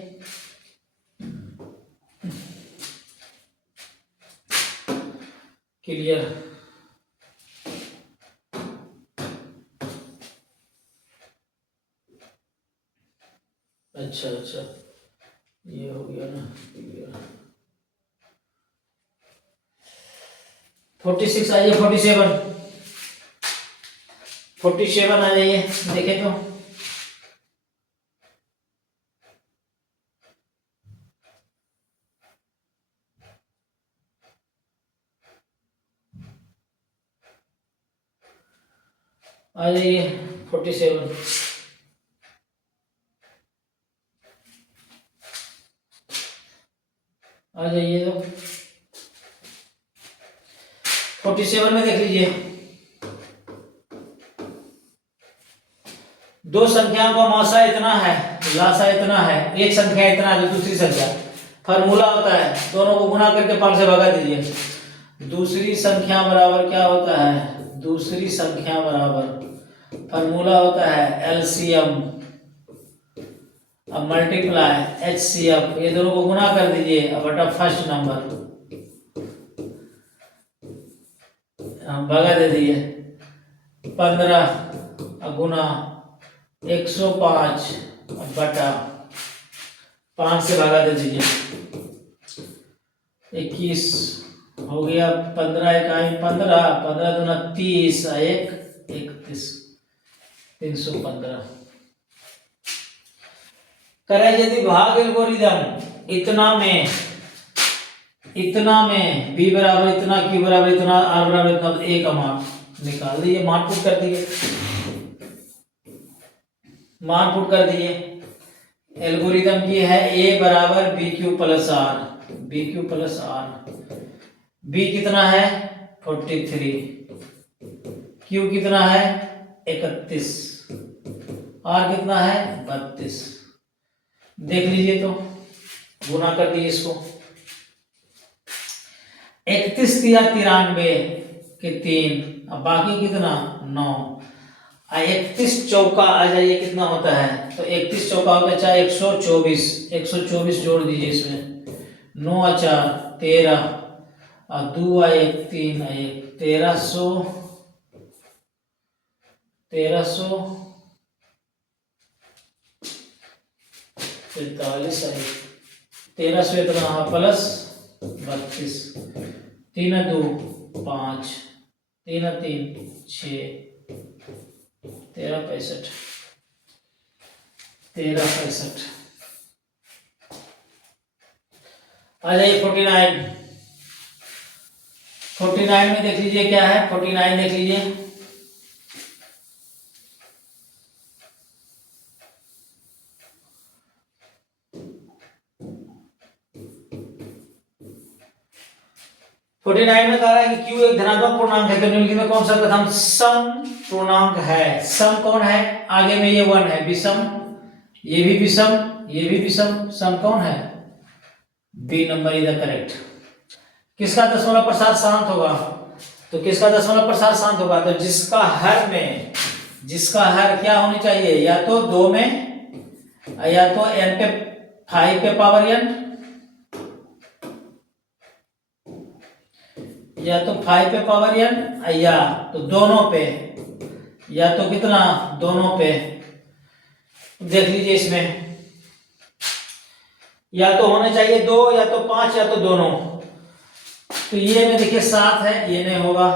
क्लियर, अच्छा अच्छा ये हो गया ना क्लियर। 46 आइए, 47 आ जाइए, देखें तो आ जाइए 47 आ जाइए, तो 47 में देख लीजिए, दो संख्याओं का मौसा इतना है, लासा इतना है, एक संख्या इतना है तो दूसरी संख्या, फॉर्मूला होता है दोनों को गुणा करके 5 से भगा दीजिए, दूसरी संख्या बराबर क्या होता है, दूसरी संख्या बराबर फॉर्मूला होता है एलसीएम अब मल्टीप्लाई एचसीएफ, ये दोनों को गुणा कर दीजिए अब बटा फर्स्ट नंबर, हम भगा दे दिए 15 गुना 105 बटा 5 से भगा दे दीजिए 21 हो गया, 15 इकाई 15 15 दूना 30 1 31 315 करें। यदि भाग एल्गोरिदम इतना में b बराबर इतना, q बराबर इतना, r बराबर इतना, तो a का मान निकाल दीजिए, मान पुट कर दिए, मान पुट कर दिए, एल्गोरिदम की है a बराबर bq plus r, bq plus r, b कितना है 43, q कितना है 31, आर कितना है 32। देख लीजिए तो गुना कर दीजिए इसको। 31 तिया 93 के 3, अब बाकी कितना 9। 31 चौका आ जाइए कितना होता है, तो 31 चौका होता है चाहे 124, 124 जोड़ दीजिए इसमें। 9 4 13 और 2 1 3 1 1300, 43 है। 1300 इतना प्लस 32, 3 2 5, 3 3 6, 13 65, 13 65 आ जाइए 49। 49 में देख लीजिए क्या है, 49 देख लीजिए। नाइन में कह रहा है कि क्यू एक धनात्मक पूर्णांक है तो निम्नलिखित में कौन सा कथन सम पूर्णांक है। सम कौन है, आगे में ये 1 है, विषम, ये भी विषम, ये भी विषम, सम कौन है, B number is the correct. किसका दशमलव प्रसार शांत होगा, तो किसका दशमलव प्रसार शांत होगा, तो जिसका हर में, जिसका हर क्या होनी चाहिए, या तो 2 में, या तो n पे 5 पे पावर n, या तो 5 पे पावर n, या तो दोनों पे, या तो कितना दोनों पे। देख लीजिए इसमें या तो होने चाहिए 2, या तो 5, या तो दोनों। तो ये में देखिए 7 है, ये नहीं होगा,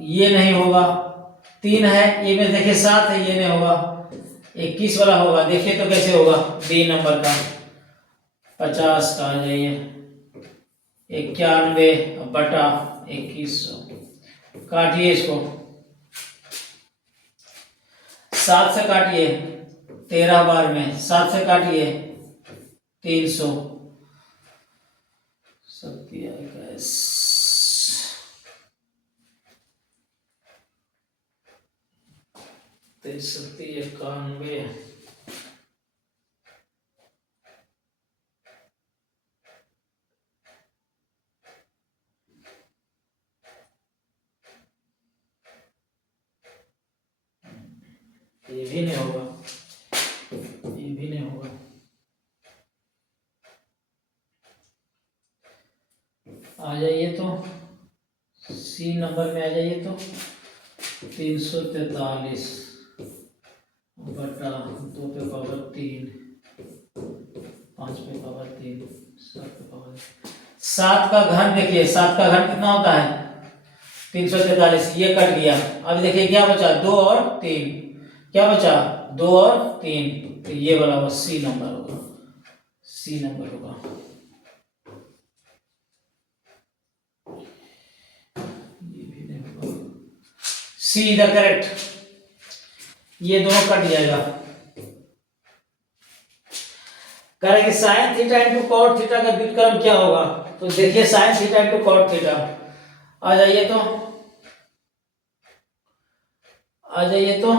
ये नहीं होगा। 3 है, ये में देखिए 7 है, ये नहीं होगा। 21 वाला होगा, देखिए तो कैसे होगा, बी नंबर का 50 का आ जाइए 91 बटा 2100। काटिए इसको, 7 से काटिए 13 बार में, 7 से काटिए 300, 27 91। ये भी नहीं होगा, ये भी नहीं होगा। आ जाइए तो सी नंबर में आ जाइए तो 343 बटा 2 पे पावर 3, 5 पे पावर 3, 7 पे पावर 7 का घन। देखिए 7 का घन कितना होता है 343, ये कट गया। अब देखिए क्या बचा 2 और 3, क्या बचा 2 और 3, तो ये वाला वो सी नंबर होगा, सी नंबर होगा। ये भी नहीं होगा, सी द करेक्ट। ये दोनों कट जाएगा। करेंगे sine theta into cot theta का व्युत्क्रम क्या होगा, तो देखिए sine theta into cot theta. आ जाइए तो, आ जाइए तो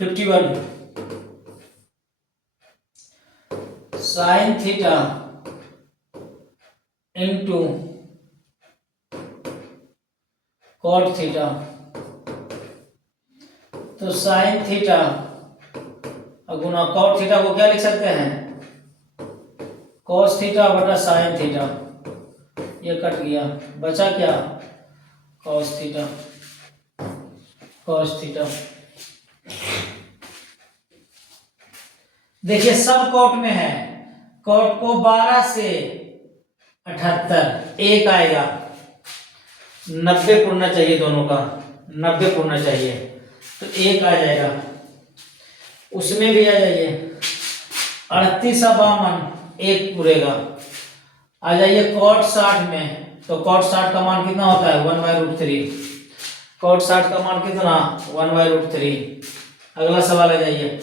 fifty one sine theta into cot theta. तो साइन थीटा गुना कॉट थीटा को क्या लिख सकते हैं, कॉस थीटा बटा साइन थीटा। ये कट गया, बचा क्या कॉस थीटा, कॉस थीटा। देखिए सब कॉट में है, कॉट को 12 से 78 एक आएगा, 90 पूर्णा चाहिए दोनों का, 90 पूर्णा चाहिए, तो एक आ जाएगा। उसमें भी आ जाइए 38 52 एक पूरेगा। आ जाइए cot 60 में, तो cot 60 का मान कितना होता है 1/√3। cot 60 का मान कितना 1/√3। अगला सवाल आ जाइए।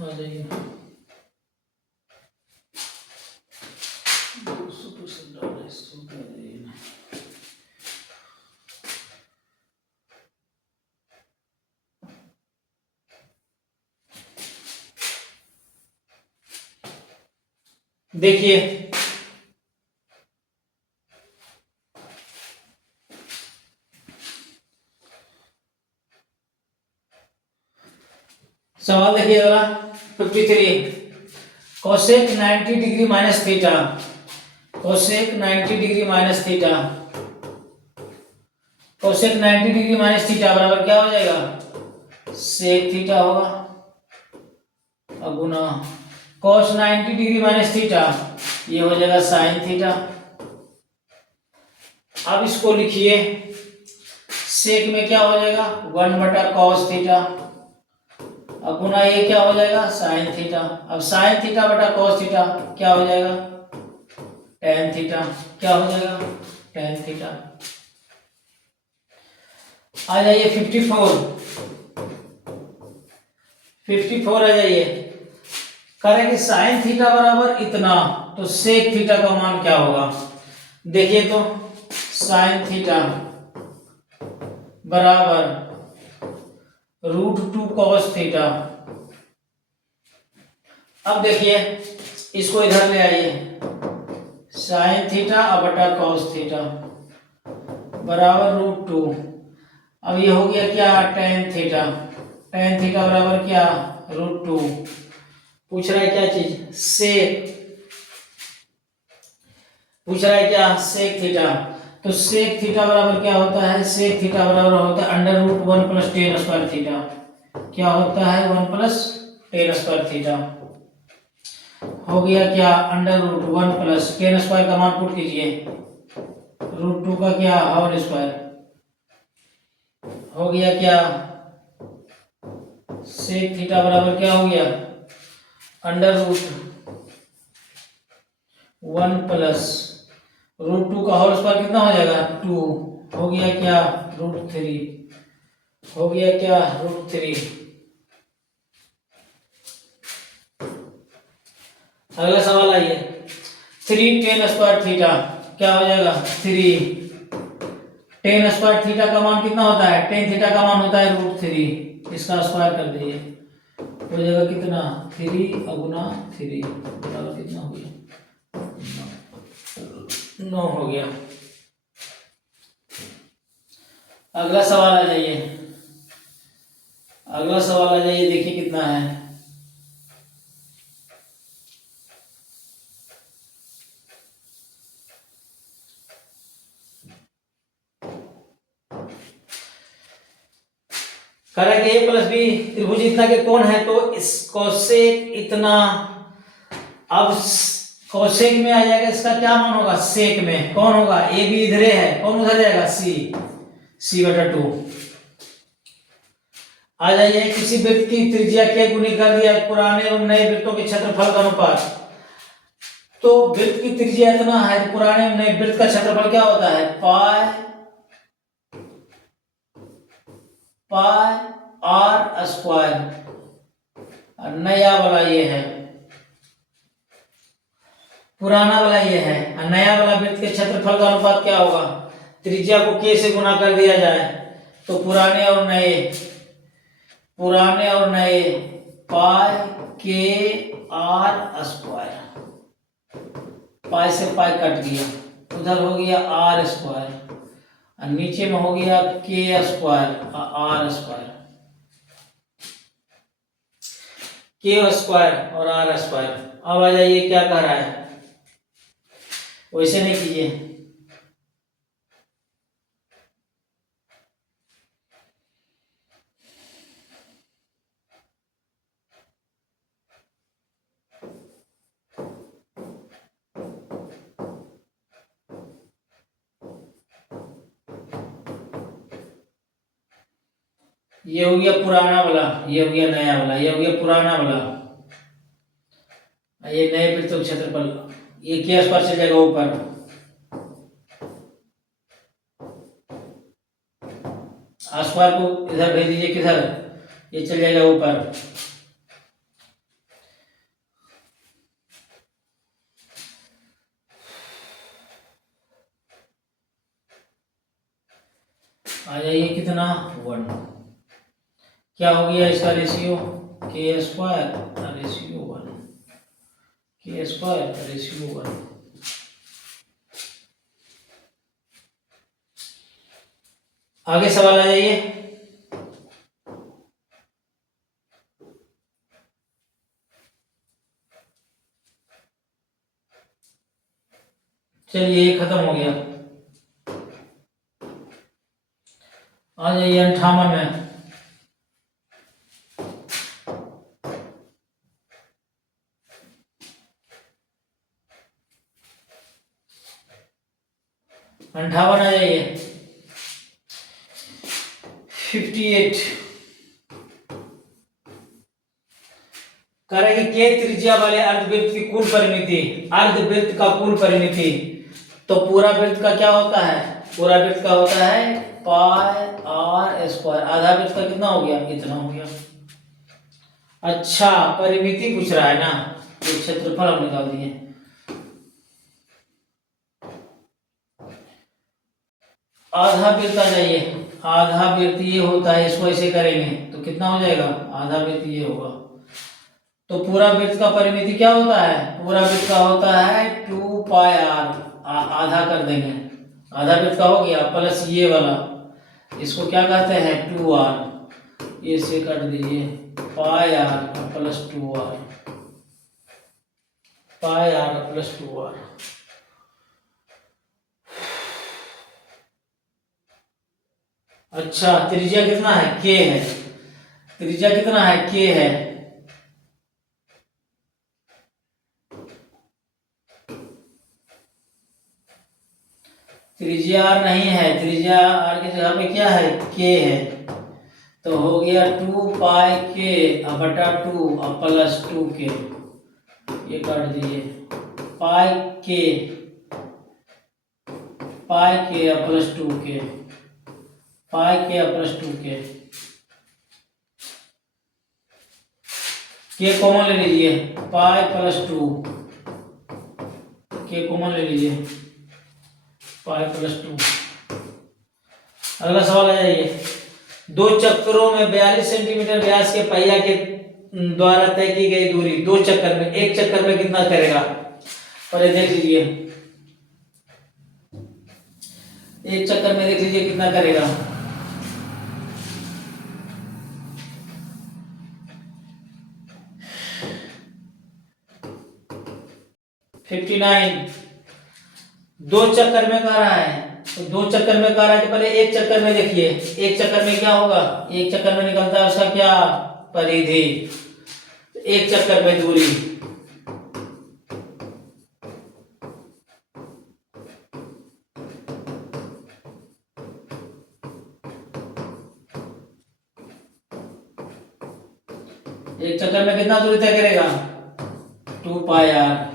आ जाइए 200% डाल इसको कर दिए। देखिए सवाल देखिए जरा 53 cosec 90 degree minus theta, cosec 90 degree minus theta, cosec 90 degree minus theta बराबर क्या हो जाएगा सेक थीटा होगा। अब गुना cos 90 डिग्री माइनस थीटा ये हो जाएगा साइन थीटा। अब इसको लिखिए सेक में क्या हो जाएगा 1/cos थीटा, अब गुना ये क्या हो जाएगा साइन थीटा। अब साइन थीटा बटा cos थीटा क्या हो जाएगा tan थीटा, क्या हो जाएगा tan थीटा। आ जाइए 54 आ जाइए, करें कि साइन थीटा बराबर इतना, तो सेक थीटा का मान क्या होगा। देखिए तो साइन थीटा बराबर √2 cos थीटा। अब देखिए इसको इधर ले आइए, साइन थीटा बटा cos थीटा बराबर √2। अब ये हो गया क्या tan थीटा, tan थीटा बराबर क्या √2। पूछ रहा है क्या चीज सेक, पूछ रहा है क्या सेक थीटा, तो सेक थीटा बराबर क्या होता है सेक थीटा बराबर होता है √1 + tan² थीटा। क्या होता है 1 + tan² थीटा। हो गया क्या √1 + tan² का मान पुट कीजिए √2 का क्या होल स्क्वायर। हो गया क्या सेक थीटा बराबर क्या हो गया √1 + √2 का होल स्क्वायर कितना हो जाएगा 2। हो गया क्या √3, हो गया क्या √3। अगला सवाल आइए 3 tan² थीटा क्या हो जाएगा 3 tan² थीटा का मान कितना होता है tan थीटा का मान होता है √3, इसका स्क्वायर कर दीजिए हो जाएगा कितना 3 अगुना 3 बराबर कितना हो गया 9 हो गया। अगला सवाल आ जाइए, अगला सवाल आ जाइए देखिए कितना है। करेंगे a + b त्रिभुज इतना के कौन है, तो इस कोसेक इतना। अब कोसेक में आ जाएगा इसका क्या मान होगा सेक में कौन होगा ए बी इधर है, कौन उधर जाएगा c/2। आ जाइए किसी वृत्त की त्रिज्या के गुनी कर दिया पुराने एवं नए वृत्तों के क्षेत्रफल का अनुपात। तो वृत्त की त्रिज्या इतना है तो पुराने एवं नए वृत्त का क्षेत्रफल क्या होता है पाई r²। नया वाला ये है, पुराना वाला ये है, और नया वाला वृत्त के क्षेत्रफल का अनुपात क्या होगा त्रिज्या को k से गुना कर दिया जाए तो पुराने और नए पाई k r²। पाई से पाई कट गया, उधर हो गया r²। और नीचे में हो गया के स्क्वायर आर स्क्वायर, के स्क्वायर और आर स्क्वायर। अब आ जाइए क्या कह रहा है, वैसे नहीं कीजिए, ये हो गया पुराना वाला, ये हो गया नया वाला, ये हो गया पुराना वाला, ये नए वृत्त का क्षेत्रफल, ये के स्क्वायर चल जाएगा ऊपर, स्क्वायर को इधर भेज दीजिए, किधर, ये चल जाएगा ऊपर। आ जाइए कितना 1, क्या हो गया इसका रेशियो, के स्क्वायर रेशियो 1, के स्क्वायर रेशियो 1। आगे सवाल आ जाइए, चलिए ये खत्म हो गया। आ जाइए 58 में, अंठावन आ जाइए 58। करेंगे के त्रिज्या वाले अर्धवृत्त की कुल परिमिति, अर्धवृत्त का कुल परिमिति, तो पूरा वृत्त का क्या होता है, पूरा वृत्त का होता है पाई आर स्क्वायर, आधा वृत्त का कितना हो गया, इतना हो गया। अच्छा परिमिति पूछ रहा है ना, तो क्षेत्रफल हम निकाल दिए, आधा वृत्त आ जाइए, आधा वृत्त ये होता है, इसको ऐसे करेंगे तो कितना हो जाएगा, आधा वृत्त ये होगा। तो पूरा वृत्त का परिमिति क्या होता है, पूरा वृत्त का होता है 2 पाई आर, आधा कर देंगे, आधा वृत्त का हो गया, प्लस ये वाला, इसको क्या कहते हैं 2r, ये से काट दीजिए, pi r plus 2r, pi r plus 2r। अच्छा त्रिज्या कितना है, के है, त्रिज्या कितना है, के है, त्रिज्या आर नहीं है, त्रिज्या आर की जगह पे क्या है, के है, तो हो गया 2 पाई के बटा 2 प्लस 2 के, ये काट दीजिए, पाई के प्लस 2 के, पाई के प्लस 2 के कॉमन ले लीजिए, पाई प्लस 2 के कॉमन ले लीजिए, पाई प्लस 2। अगला सवाल आ जाइए, 2 चक्करों में 42 सेंटीमीटर व्यास के पहिया के द्वारा तय की गई दूरी 2 चक्कर में, एक चक्कर में कितना करेगा, और ये देख लीजिए, एक चक्कर में देख लीजिए कितना करेगा, 59। 2 चक्कर में कह रहा है, तो 2 चक्कर में कह रहा है, तो पहले एक चक्कर में देखिए, एक चक्कर में क्या होगा, एक चक्कर में निकलता है उसका क्या, परिधि, एक चक्कर में दूरी, एक चक्कर में कितना दूरी तय करेगा, 2 पाई आर।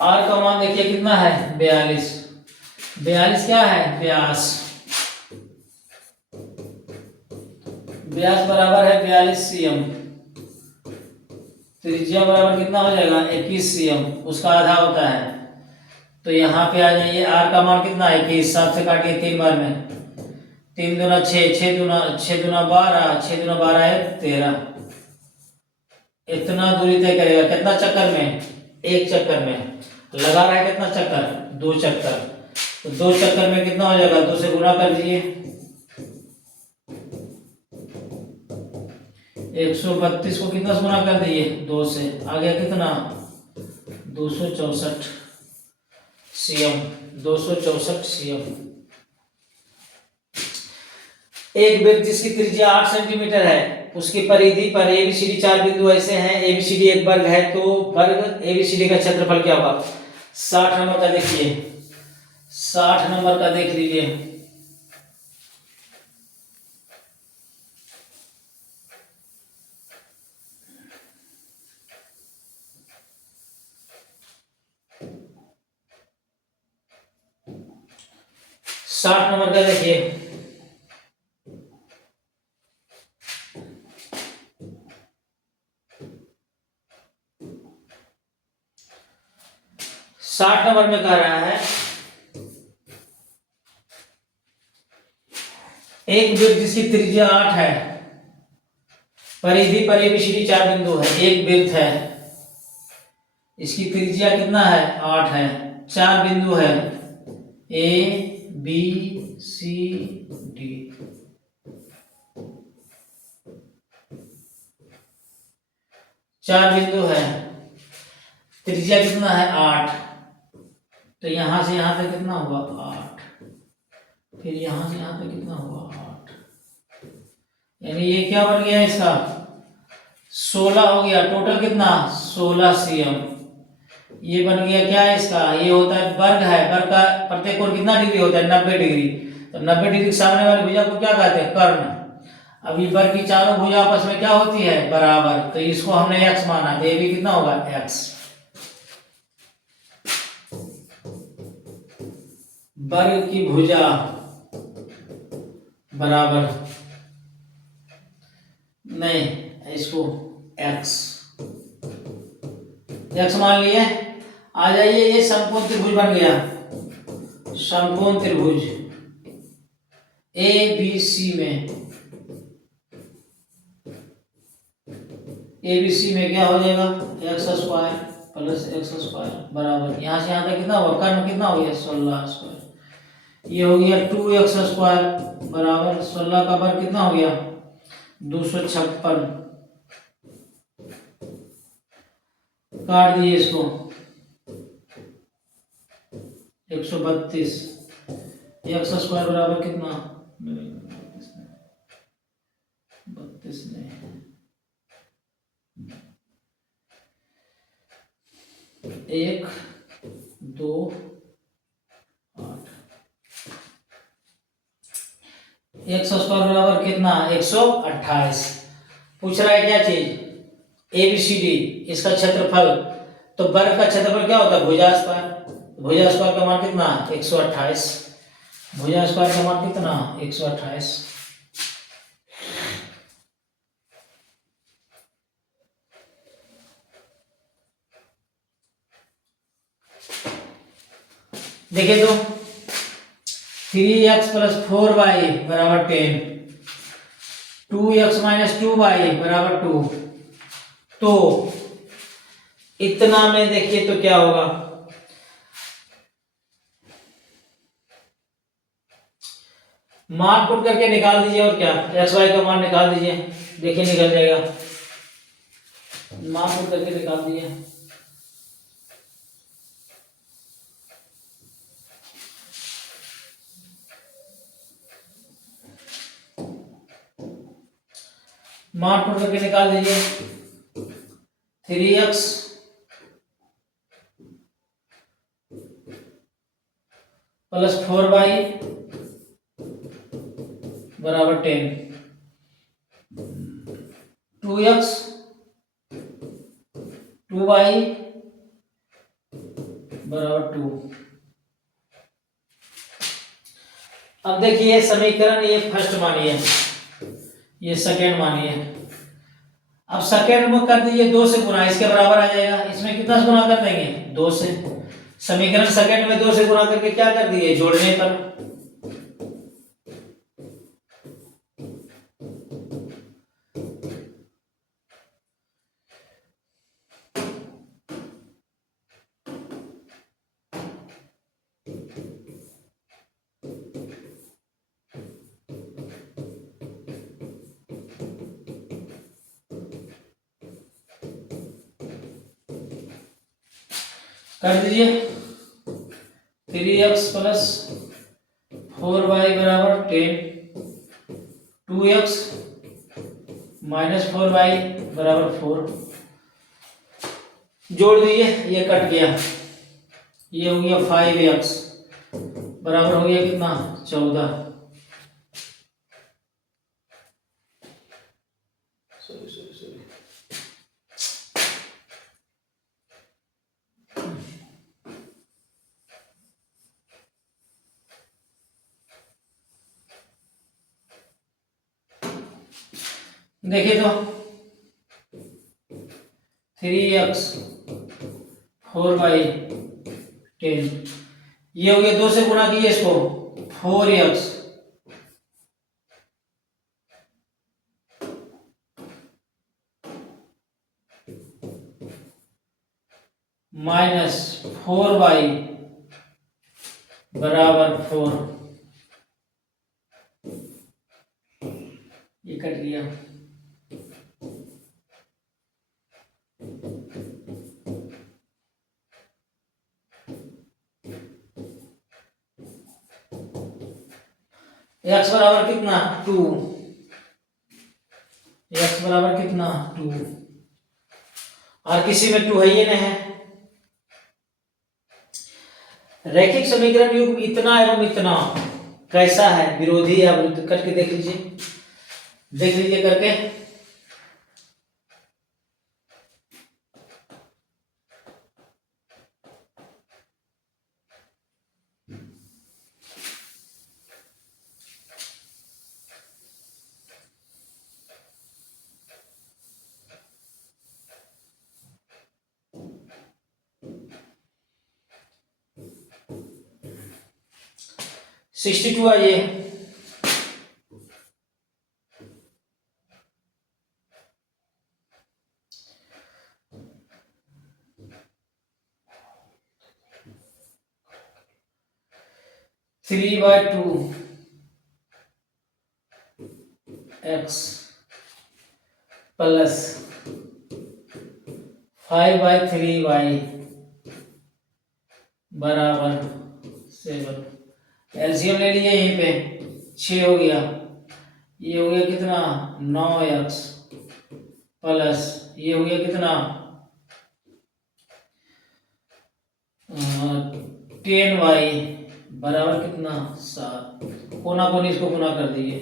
आर का मान देखिए कितना है, 42, 42 क्या है, व्यास, व्यास बराबर है 42 cm, त्रिज्या बराबर कितना हो जाएगा, 21 cm, उसका आधा होता है, तो यहाँ पे आ जाइए, आर का मान कितना है, 21, 7 से काटिए 3 बार में, 3 दूना 6, 6 दूना 12, 6 दूना 12 है 13, इतना दूरी तय करेगा, कितना चक्कर में, एक चक्कर में। लगा रहा है कितना चक्कर, 2 चक्कर, तो 2 चक्कर में कितना हो जाएगा, 2 से गुणा कर दीजिए, 132 को कितना से गुणा कर दीजिए, 2 से, आ गया कितना 264 सीएम, 264 सीएम। एक वृत्त जिसकी त्रिज्या 8 सेंटीमीटर है, उसकी परिधि पर एबीसीडी 4 बिंदु ऐसे हैं, एबीसीडी एक वर्ग है, तो वर्ग एबीसीडी का क्षेत्रफल क्या होगा। 60 नंबर का देखिए, 60 नंबर का देख लीजिए। साठ नंबर का देखिए, साठ नंबर में कह रहा है एक वृत्त जिसकी त्रिज्या 8 है, परिधि पर एबीसीडी 4 बिंदु है, एक वृत्त है, इसकी त्रिज्या कितना है 8 है, 4 बिंदु है ए बी सी डी, 4 बिंदु है, त्रिज्या कितना है 8, तो यहां से यहां तक कितना हुआ 8, फिर यहां से यहां तक कितना हुआ 8, यानी ये क्या बन गया इसका 16 हो गया, टोटल कितना 16 सीएम। ये बन गया क्या है इसका, ये होता है वर्ग है, वर्ग का प्रत्येक कोण कितना डिग्री होता है 90 डिग्री, तो 90 डिग्री के सामने वाली भुजा को क्या कहते हैं कर्ण। अब ये वर्ग की चारों भुजा आपस में क्या होती है बराबर, तो इसको हमने x माना, तो ये भी कितना होगा x, वर्ग की भुजा बराबर, नहीं इसको x मान लिए। आ जाइए, ये समकोण त्रिभुज बन गया, समकोण त्रिभुज ए बी सी में, ए बी सी में क्या हो जाएगा x square plus x square बराबर, यहां से यहां तक कितना होगा कर्ण कितना हो गया 16 स्क्वायर, ये हो गया 2x स्क्वायर बराबर 16 का वर्ग कितना हो गया 256, काट दिए इसको 132, एक्स स्क्वायर बराबर कितना 32 नहीं, 1 2 8, एक्स स्क्वायर बराबर कितना 128। पूछ रहा है क्या चीज एबीसीडी, इसका क्षेत्रफल, तो वर्ग का क्षेत्रफल क्या होता है भुजा स्क्वायर, भुजा स्क्वायर का मान कितना 128, भुजा स्क्वायर का मान कितना 128। देखिए तो 3x प्लस 4y बराबर 10, 2x माइनस 2y बराबर 2, तो इतना में देखिए तो क्या होगा, मान पुट करके निकाल दीजिए, और क्या एक्स वाई का मान निकाल दीजिए, देखिए निकल जाएगा, मान पुट करके निकाल दीजिए, मान पुट करके निकाल दीजिए, 3x प्लस 4y बराबर 10, 2x 2y बराबर 2। अब देखिए समीकरण ये फर्स्ट मानिए, ये सेकेंड मानिए, अब सेकेंड में कर दीजिए 2 से गुणा, इसके बराबर आ जाएगा, इसमें कितना से गुणा कर देंगे 2 से, समीकरण सेकेंड में 2 से गुणा करके क्या कर दिए जोड़ने पर, कर दीजिए। 3x प्लस 4y बराबर 10, 2x माइनस 4y बराबर 4। जोड़ दीजिए, ये कट गया, ये हो गया 5x बराबर हो गया कितना 14। सॉरी सॉरी सॉरी, देखिए तो 3x 4y 10, ये हो गया 2 से गुणा कीजिए इसको 4x माइनस 4y बराबर 4, ये कट गया। x बराबर कितना 2, x बराबर कितना 2, और किसी में 2 है ही नहीं है। रैखिक समीकरण युग्म इतना एवं इतना कैसा है, विरोधी या विरुद्ध, करके देख लीजिए, देख लीजिए करके। सिक्सटी टू आइए, three by two x plus 5/3y बराबर 7। एलसीएम ले लीजिए, यहीं पे 6 हो गया, ये हो गया कितना 9x प्लस ये हो गया कितना 10y बराबर कितना 7। कोना कोनी इसको गुना कर दीजिए,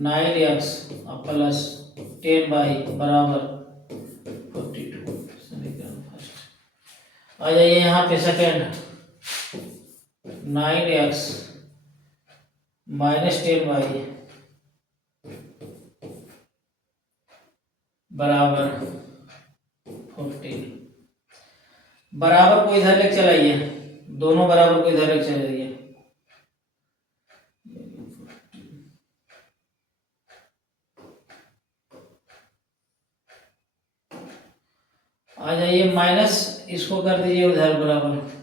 9x प्लस 10y बराबर 42। समीकरण फर्स्ट आ जाइए यहाँ पे सेकेंड, 9x माइनस 10y बराबर 14। बराबर को इधर लेके चलाइए, दोनों बराबर को इधर लेके चलाइए, आ जाइए माइनस, इसको कर दीजिए उधर बराबर,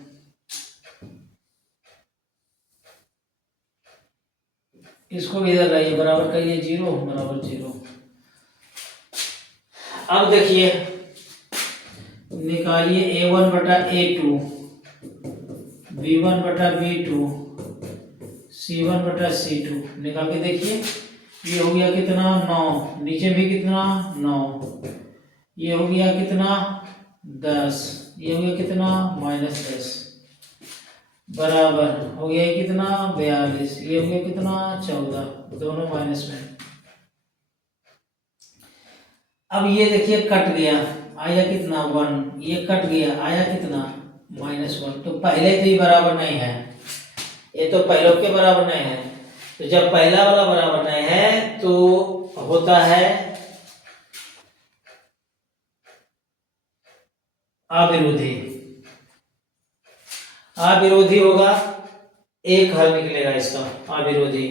इसको भी इधर लाइए, बराबर करिए 0 बराबर 0। अब देखिए निकालिए a1 बटा a2, b1 बटा b2, c1 बटा c2, निकाल के देखिए। ये हो गया कितना 9, नीचे भी कितना 9, ये हो गया कितना 10, ये हो गया कितना -10 बराबर हो गया कितना 42, ये हो गया कितना 14, दोनों माइनस में। अब ये देखिए कट गया, आया कितना 1, ये कट गया आया कितना -1। तो पहले तो ये बराबर नहीं है, ये तो पहले के बराबर नहीं है। तो जब पहला वाला बराबर नहीं है तो होता है अविरोधी। अविरोधी होगा, एक हल निकलेगा इसका अविरोधी।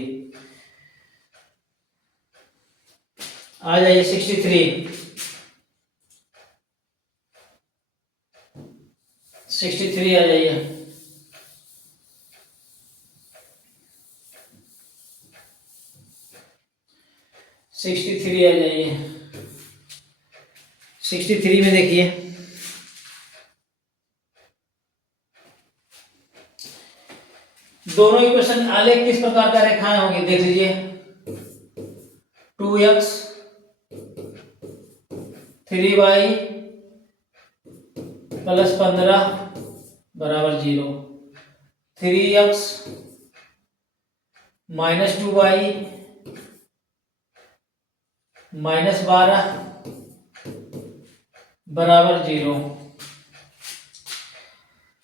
आ जाइए 63, 63 आ जाइए, 63 आ जाइए। 63 में देखिए दोनों इक्वेशन आलेख किस प्रकार का रेखाएं होंगी देख लीजिए। 2x 3y प्लस 15 बराबर 0, 3x माइनस 2y माइनस 12 बराबर 0।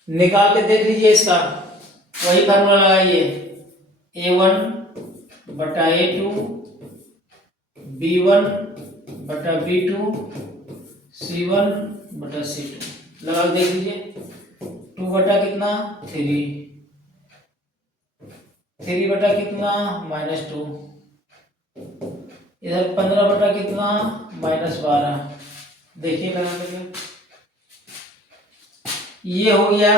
निकाल के देख लीजिए इसका, वही फार्मूला लगाइए। a1 बटा a2 b1 बटा b2 c1 बटा c2 लगा के देख लीजिए। 2 बटा कितना 3, 3 बटा कितना -2, इधर 15 बटा कितना -12। देखिए लगा लीजिए, ये हो गया।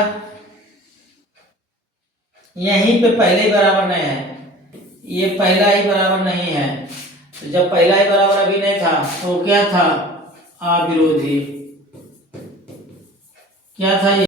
यहीं पे पहले ही बराबर नहीं है, ये पहला ही बराबर नहीं है। तो जब पहला ही बराबर अभी नहीं था तो क्या था, अविरोधी। क्या था ये?